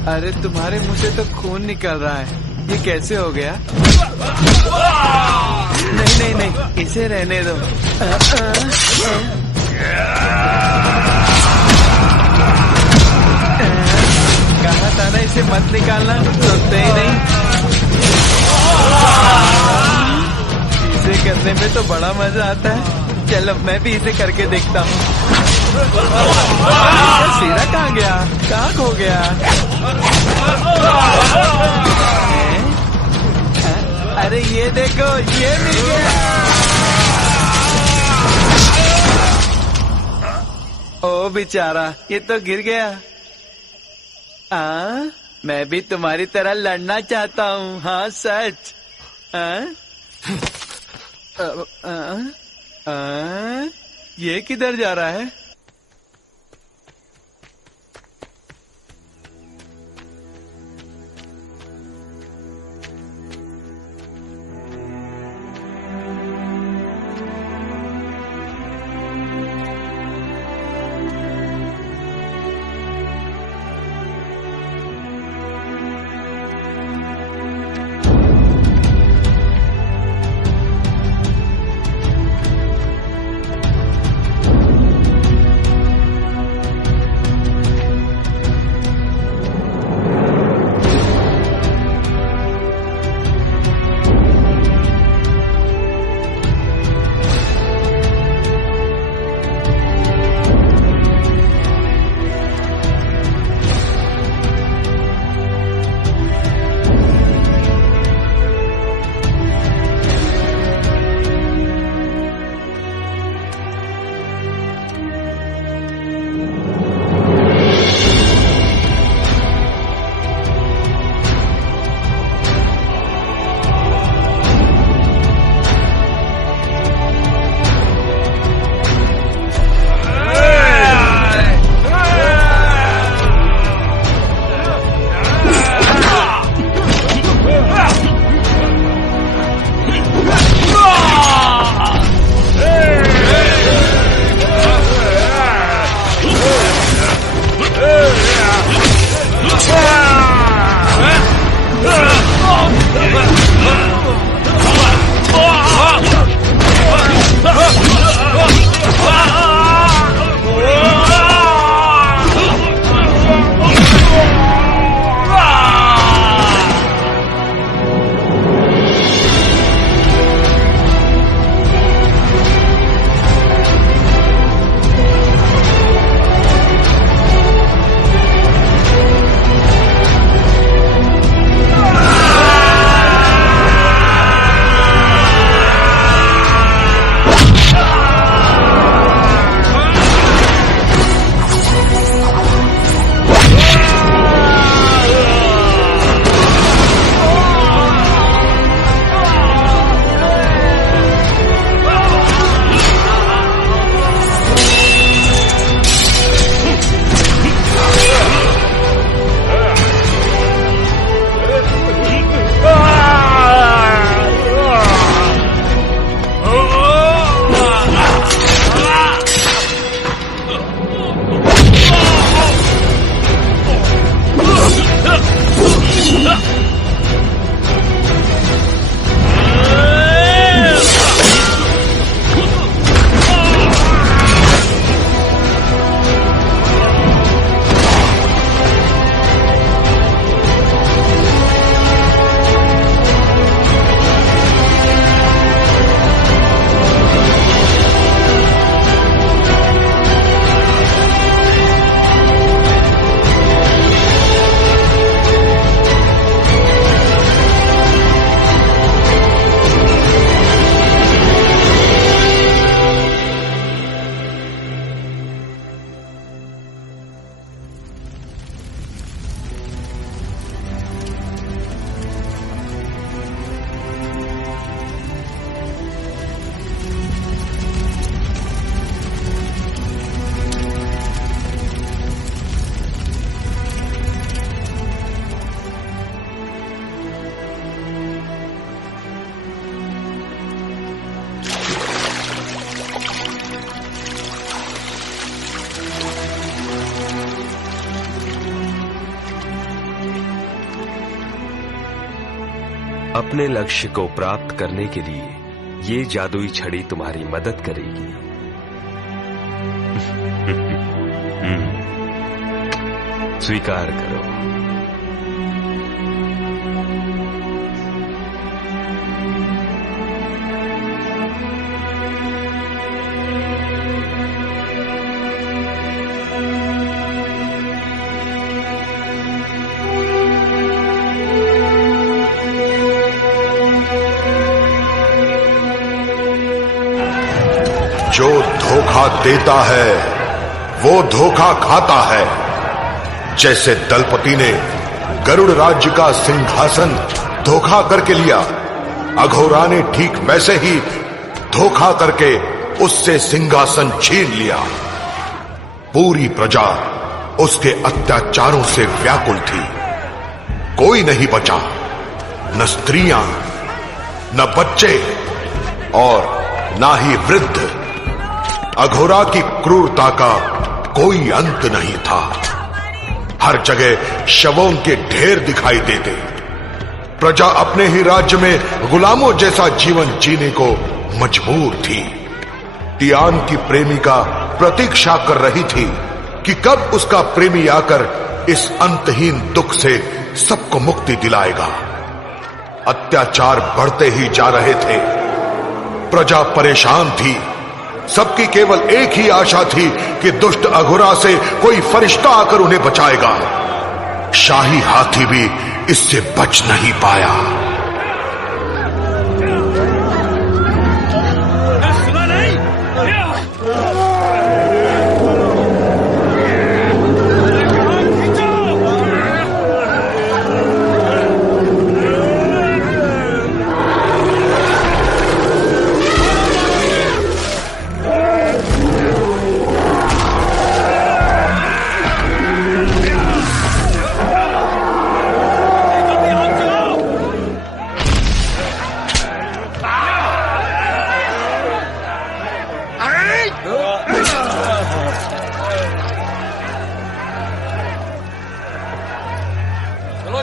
अरे तुम्हारे मुंह से तो खून निकल रहा है, ये कैसे हो गया? नहीं, इसे रहने दो। कहा था ना इसे मत निकालना, सुनते ही नहीं। इसे करने में तो बड़ा मजा आता है। चलो मैं भी इसे करके देखता हूँ। सीरा कहाँ गया, कहाँ खो गया? अरे ये देखो, ये मिल गया। ओ बेचारा, ये तो गिर गया। मैं भी तुम्हारी तरह लड़ना चाहता हूँ। हाँ सच। ये किधर जा रहा है? अपने लक्ष्य को प्राप्त करने के लिए ये जादुई छड़ी तुम्हारी मदद करेगी। स्वीकार करो। धोखा देता है वो धोखा खाता है। जैसे दलपति ने गरुड़ राज्य का सिंहासन धोखा करके लिया, अघोरा ने ठीक वैसे ही धोखा करके उससे सिंहासन छीन लिया। पूरी प्रजा उसके अत्याचारों से व्याकुल थी। कोई नहीं बचा, न स्त्रियां, न बच्चे और ना ही वृद्ध। अघोरा की क्रूरता का कोई अंत नहीं था। हर जगह शवों के ढेर दिखाई देते। प्रजा अपने ही राज्य में गुलामों जैसा जीवन जीने को मजबूर थी। टियान की प्रेमिका प्रतीक्षा कर रही थी कि कब उसका प्रेमी आकर इस अंतहीन दुख से सबको मुक्ति दिलाएगा। अत्याचार बढ़ते ही जा रहे थे। प्रजा परेशान थी। सबकी केवल एक ही आशा थी कि दुष्ट अघोरा से कोई फरिश्ता आकर उन्हें बचाएगा। शाही हाथी भी इससे बच नहीं पाया। सुना नहीं?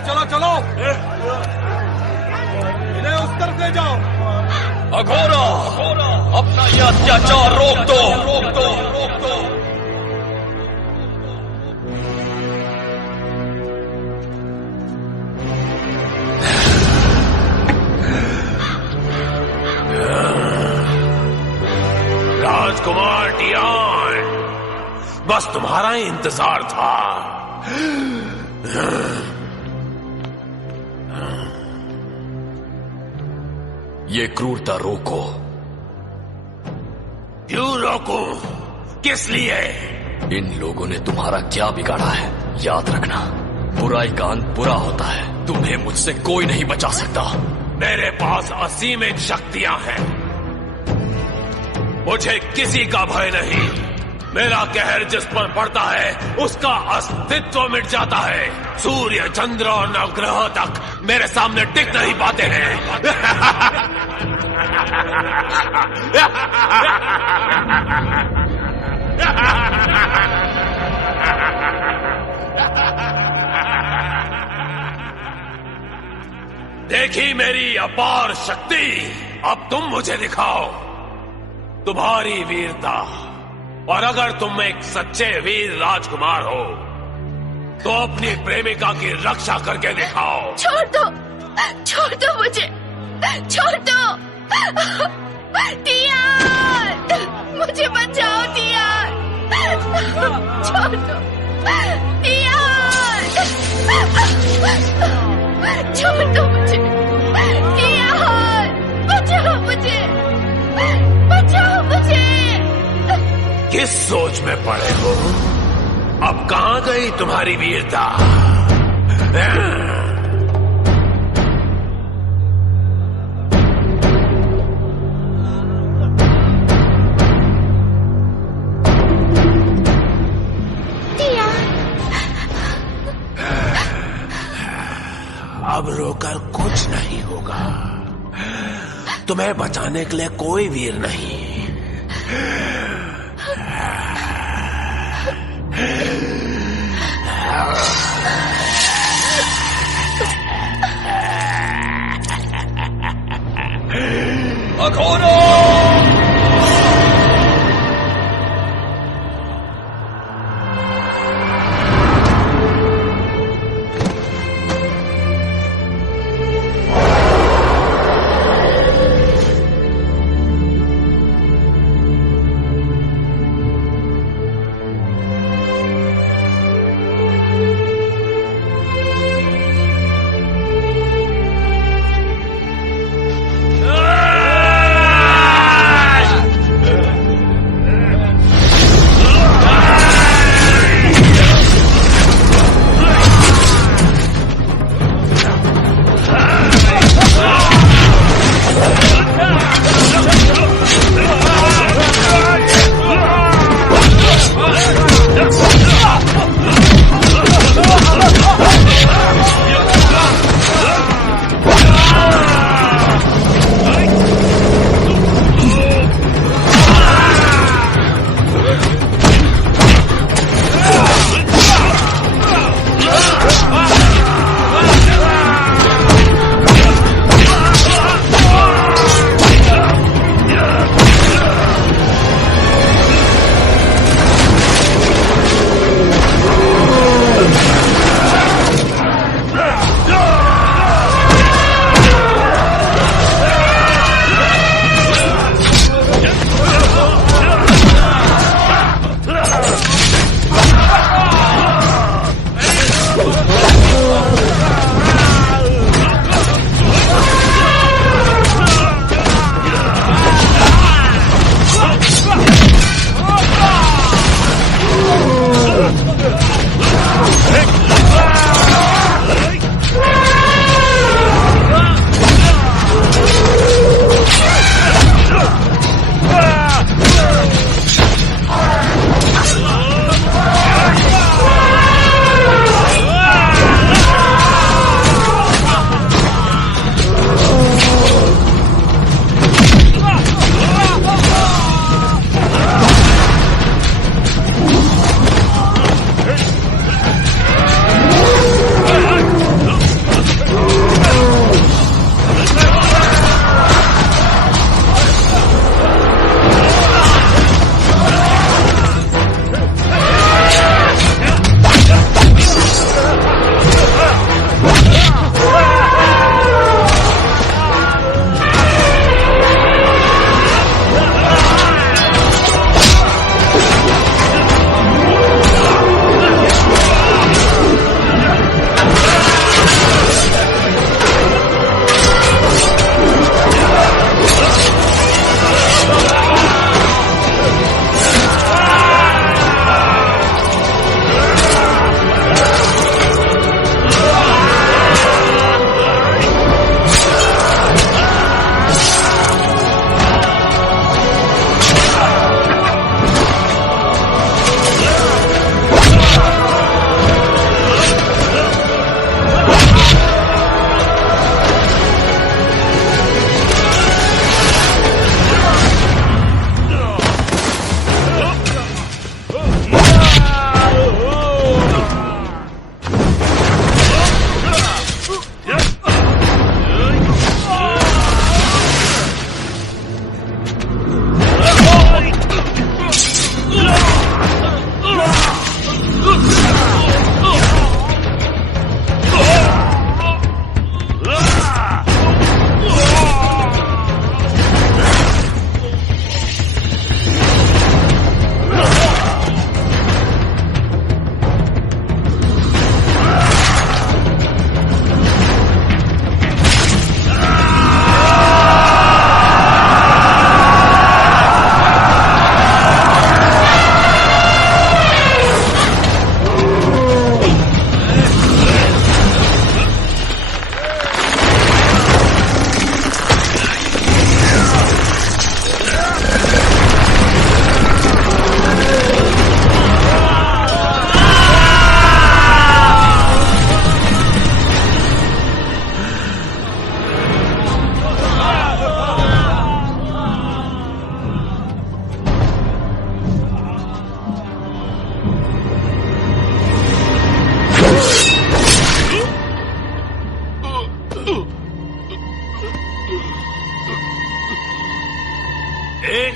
चलो चलो इन्हें उस तरफ ले जाओ। अघोरा, अपना ये अत्याचार रोक दो, रोक दो, रोक दो। राजकुमार टियान, बस तुम्हारा ही इंतजार था। ये क्रूरता रोको। क्यों रोको? किस लिए? इन लोगों ने तुम्हारा क्या बिगाड़ा है? याद रखना, बुराई का अंत बुरा होता है। तुम्हें मुझसे कोई नहीं बचा सकता। मेरे पास असीमित शक्तियां हैं। मुझे किसी का भय नहीं। मेरा कहर जिस पर पड़ता है उसका अस्तित्व मिट जाता है। सूर्य, चंद्र और नवग्रह तक मेरे सामने टिक नहीं पाते हैं। देखी मेरी अपार शक्ति, अब तुम मुझे दिखाओ तुम्हारी वीरता। और अगर तुम एक सच्चे वीर राजकुमार हो तो अपनी प्रेमिका की रक्षा करके दिखाओ। छोड़ दो मुझे, छोड़ दो। टियान, मुझे बचाओ टियान, छोड़ दो टियान, छोड़ दो मुझे टियान, बचाओ मुझे, बचाओ मुझे। किस सोच में पड़े हो? अब कहां गई तुम्हारी वीरता? अब रोकर कुछ नहीं होगा। तुम्हें बचाने के लिए कोई वीर नहीं। अघोरा!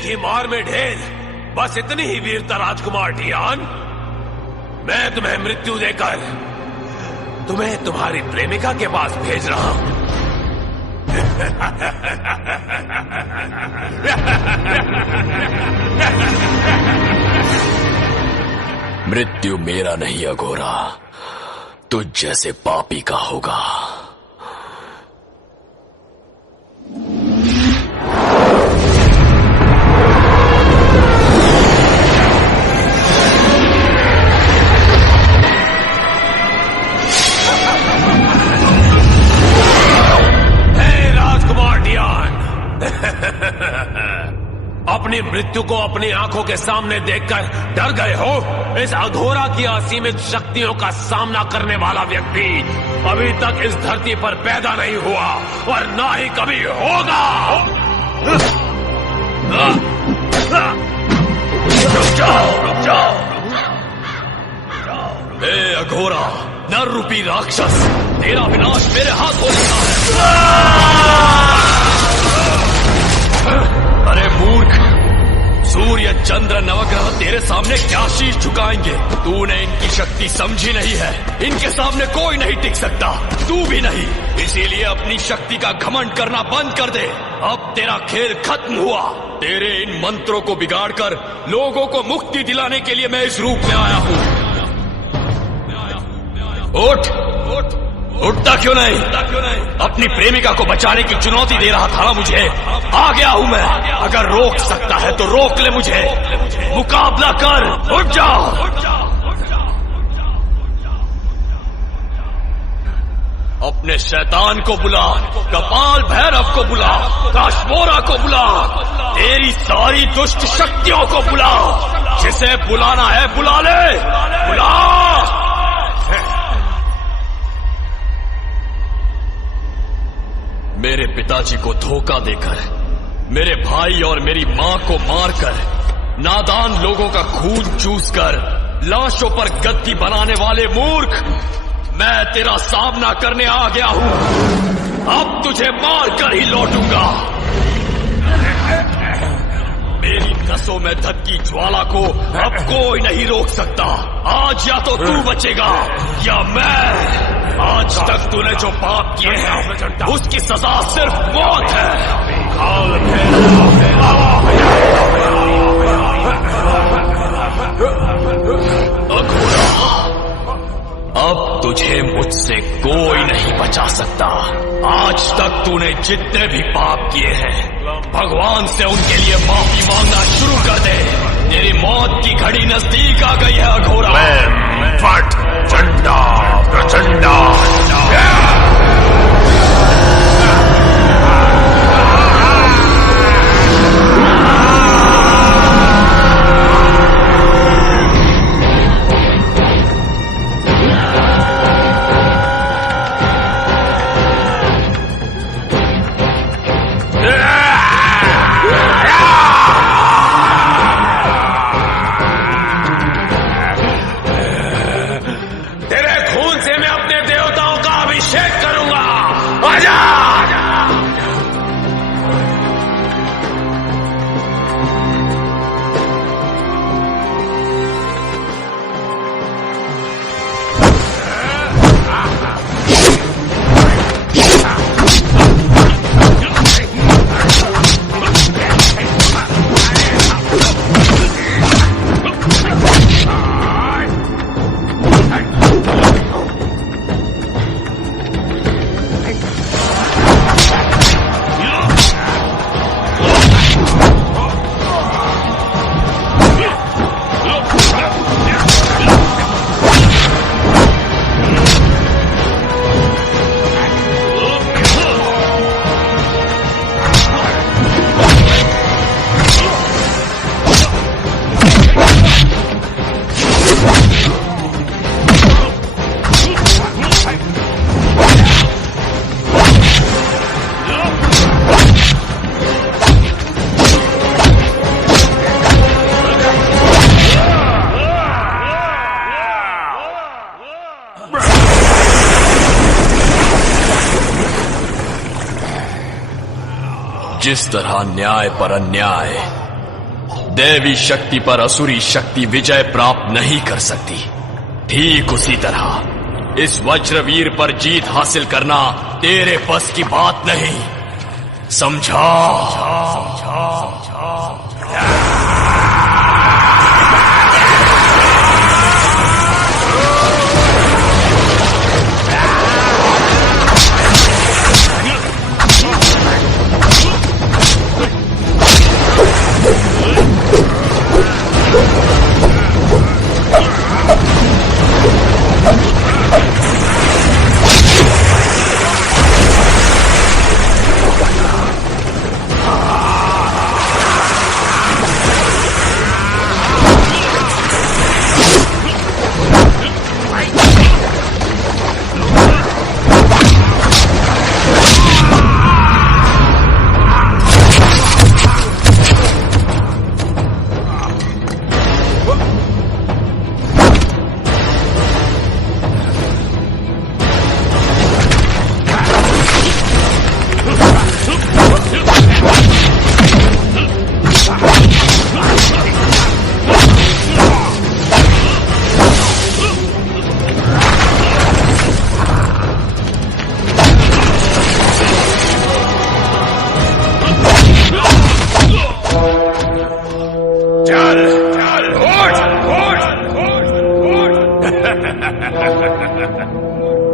एक ही मार में ढेर, बस इतनी ही वीरता राजकुमार टियान। मैं तुम्हें मृत्यु देकर तुम्हें तुम्हारी प्रेमिका के पास भेज रहा हूं। मृत्यु मेरा नहीं अघोरा, तुझ जैसे पापी का होगा। अपनी मृत्यु को अपनी आंखों के सामने देखकर डर गए हो? इस अघोरा की असीमित शक्तियों का सामना करने वाला व्यक्ति अभी तक इस धरती पर पैदा नहीं हुआ और ना ही कभी होगा। रुक जाओ। ए अघोरा, नर रूपी राक्षस, तेरा विनाश मेरे हाथ हो लिखा है। अरे मूर्ख, सूर्य चंद्र नवग्रह तेरे सामने क्या शीश झुकाएंगे? तूने इनकी शक्ति समझी नहीं है। इनके सामने कोई नहीं टिक सकता, तू भी नहीं। इसीलिए अपनी शक्ति का घमंड करना बंद कर दे। अब तेरा खेल खत्म हुआ। तेरे इन मंत्रों को बिगाड़कर लोगों को मुक्ति दिलाने के लिए मैं इस रूप में आया हूँ। उठ, उठता क्यों नहीं? अपनी प्रेमिका को बचाने की चुनौती दे रहा था ना मुझे। आ गया हूं मैं। अगर रोक सकता है तो रोक ले मुझे। मुकाबला कर। उठ जाओ। अपने शैतान को बुला, कपाल भैरव को बुला, काशमोरा को बुला, तेरी सारी दुष्ट शक्तियों को बुला। जिसे बुलाना है बुला ले, बुला। मेरे पिताजी को धोखा देकर, मेरे भाई और मेरी मां को मारकर, नादान लोगों का खून चूसकर, लाशों पर गद्दी बनाने वाले मूर्ख, मैं तेरा सामना करने आ गया हूं। अब तुझे मारकर ही लौटूंगा। मेरी नसों में धक्की ज्वाला को अब कोई नहीं रोक सकता। आज या तो तू बचेगा या मैं। आज तक तूने जो पाप किए हैं उसकी सजा सिर्फ मौत है। अघोरा, अब तुझे मुझसे कोई नहीं बचा सकता। आज तक तूने जितने भी पाप किए हैं भगवान से उनके लिए माफी मांगना शुरू कर दे। तेरी मौत की घड़ी नजदीक आ गई है अघोरा। फट चंडा प्रचंडा। जिस तरह न्याय पर अन्याय देवी शक्ति पर असुरी शक्ति विजय प्राप्त नहीं कर सकती, ठीक उसी तरह इस वज्रवीर पर जीत हासिल करना तेरे बस की बात नहीं, समझा?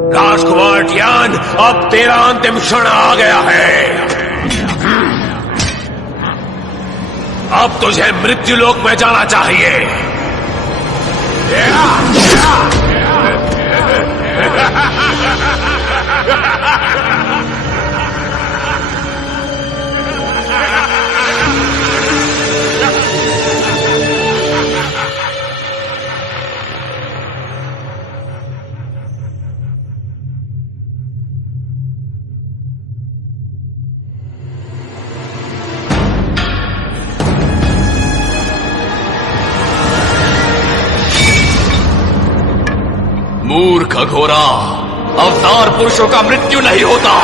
राजकुमार टियान, अब तेरा अंतिम क्षण आ गया है। अब तुझे मृत्युलोक में जाना चाहिए। मूर्ख घोरा, अवतार पुरुषों का मृत्यु नहीं होता।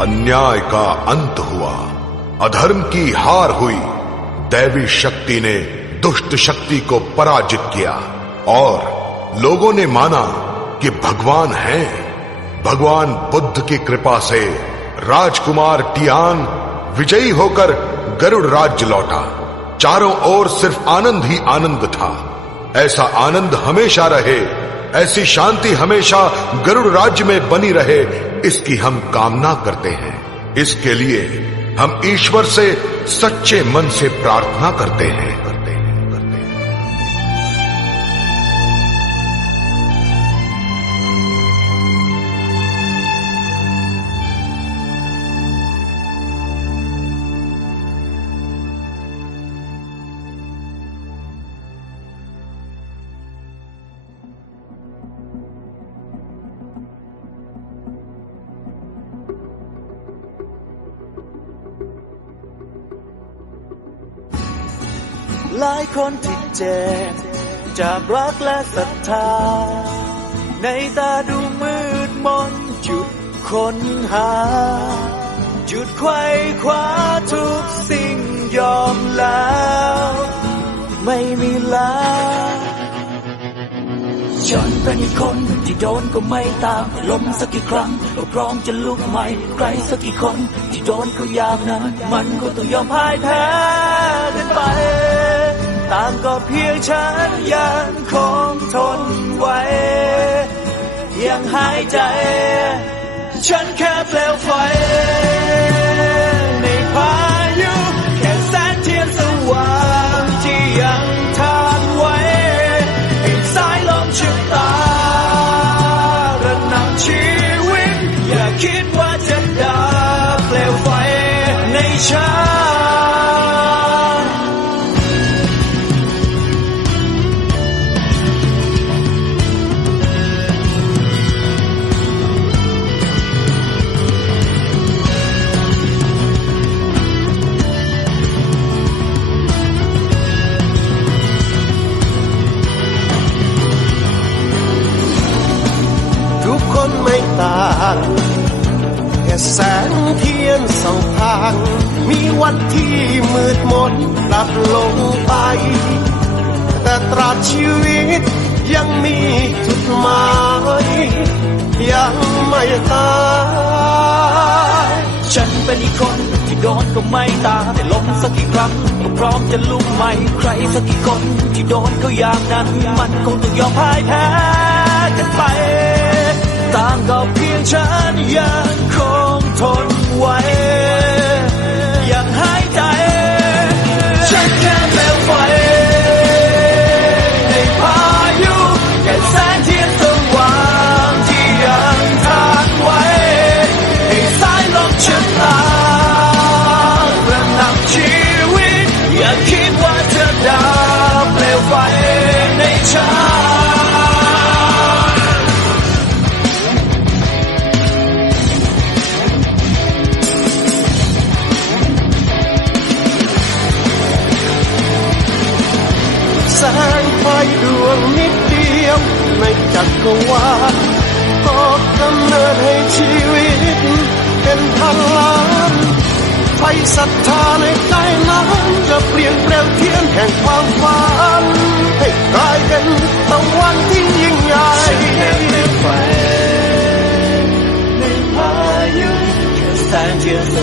अन्याय का अंत हुआ, अधर्म की हार हुई। दैवी शक्ति ने दुष्ट शक्ति को पराजित किया और लोगों ने माना कि भगवान हैं। भगवान बुद्ध की कृपा से राजकुमार टियान विजयी होकर गरुड़ राज्य लौटा। चारों ओर सिर्फ आनंद ही आनंद था। ऐसा आनंद हमेशा रहे, ऐसी शांति हमेशा गरुड़ राज्य में बनी रहे, इसकी हम कामना करते हैं। इसके लिए हम ईश्वर से सच्चे मन से प्रार्थना करते हैं।หลายคนที่เจ็บจากรักและศรัทธาในตาดูมืดมนหยุดค้นหาหยุดไขว่คว้าทุกสิ่งยอมแล้วไม่มีแล้ว ฉันเป็นอีกคนที่โดนก็ไม่ตามล้มสักกี่ครั้งก็พร้อมจะลุกใหม่ใครสักกี่คนที่โดนก็ยามนั้นมันก็ต้องยอมพ่ายแพ้กันไปต่างก็เพียงฉันยังคงทนไว้ยังหายใจฉันแค่เปลวไฟในพายุแค่แสงเทียนสว่างที่ยังทานไว้ให้สายลมชะตาระนำชีวิตอย่าคิดว่าจะดับเปลวไฟในฉันไม่ต่างแค่แสงเทียนส่องทางมีวันที่มืดมนกลับลงไปแต่ตราบชีวิตยังมีจุดหมายยังไม่ตายฉันเป็นอีกคนที่โดนก็ไม่ตายแต่ล้มสักกี่ครั้งก็พร้อมจะลุกใหม่ใครสักกี่คนที่โดนก็อย่างนั้นมันคงต้องยอมพ่ายแพ้กันไปต่างก็เพียงฉันยังคงทนไว้ยังหายใจฉันแค่เปลวไฟในพายุแค่แสงเทียนสว่างที่ยังทานไว้ให้สายลมชะตากระหน่ำชีวิตอย่าคิดว่าจะดับเปลวไฟในฉันแสงไฟดวงนิดเดียวในจักรวาลก็กำเนิดให้ชีวิตเป็นพันล้านไฟศรัทธาในใจนั้นจะเปลี่ยนเปลวเทียนแห่งความฝันให้กลายเป็นตะวันที่ยิ่งใหญ่ในพายุแค่แสงเทียนส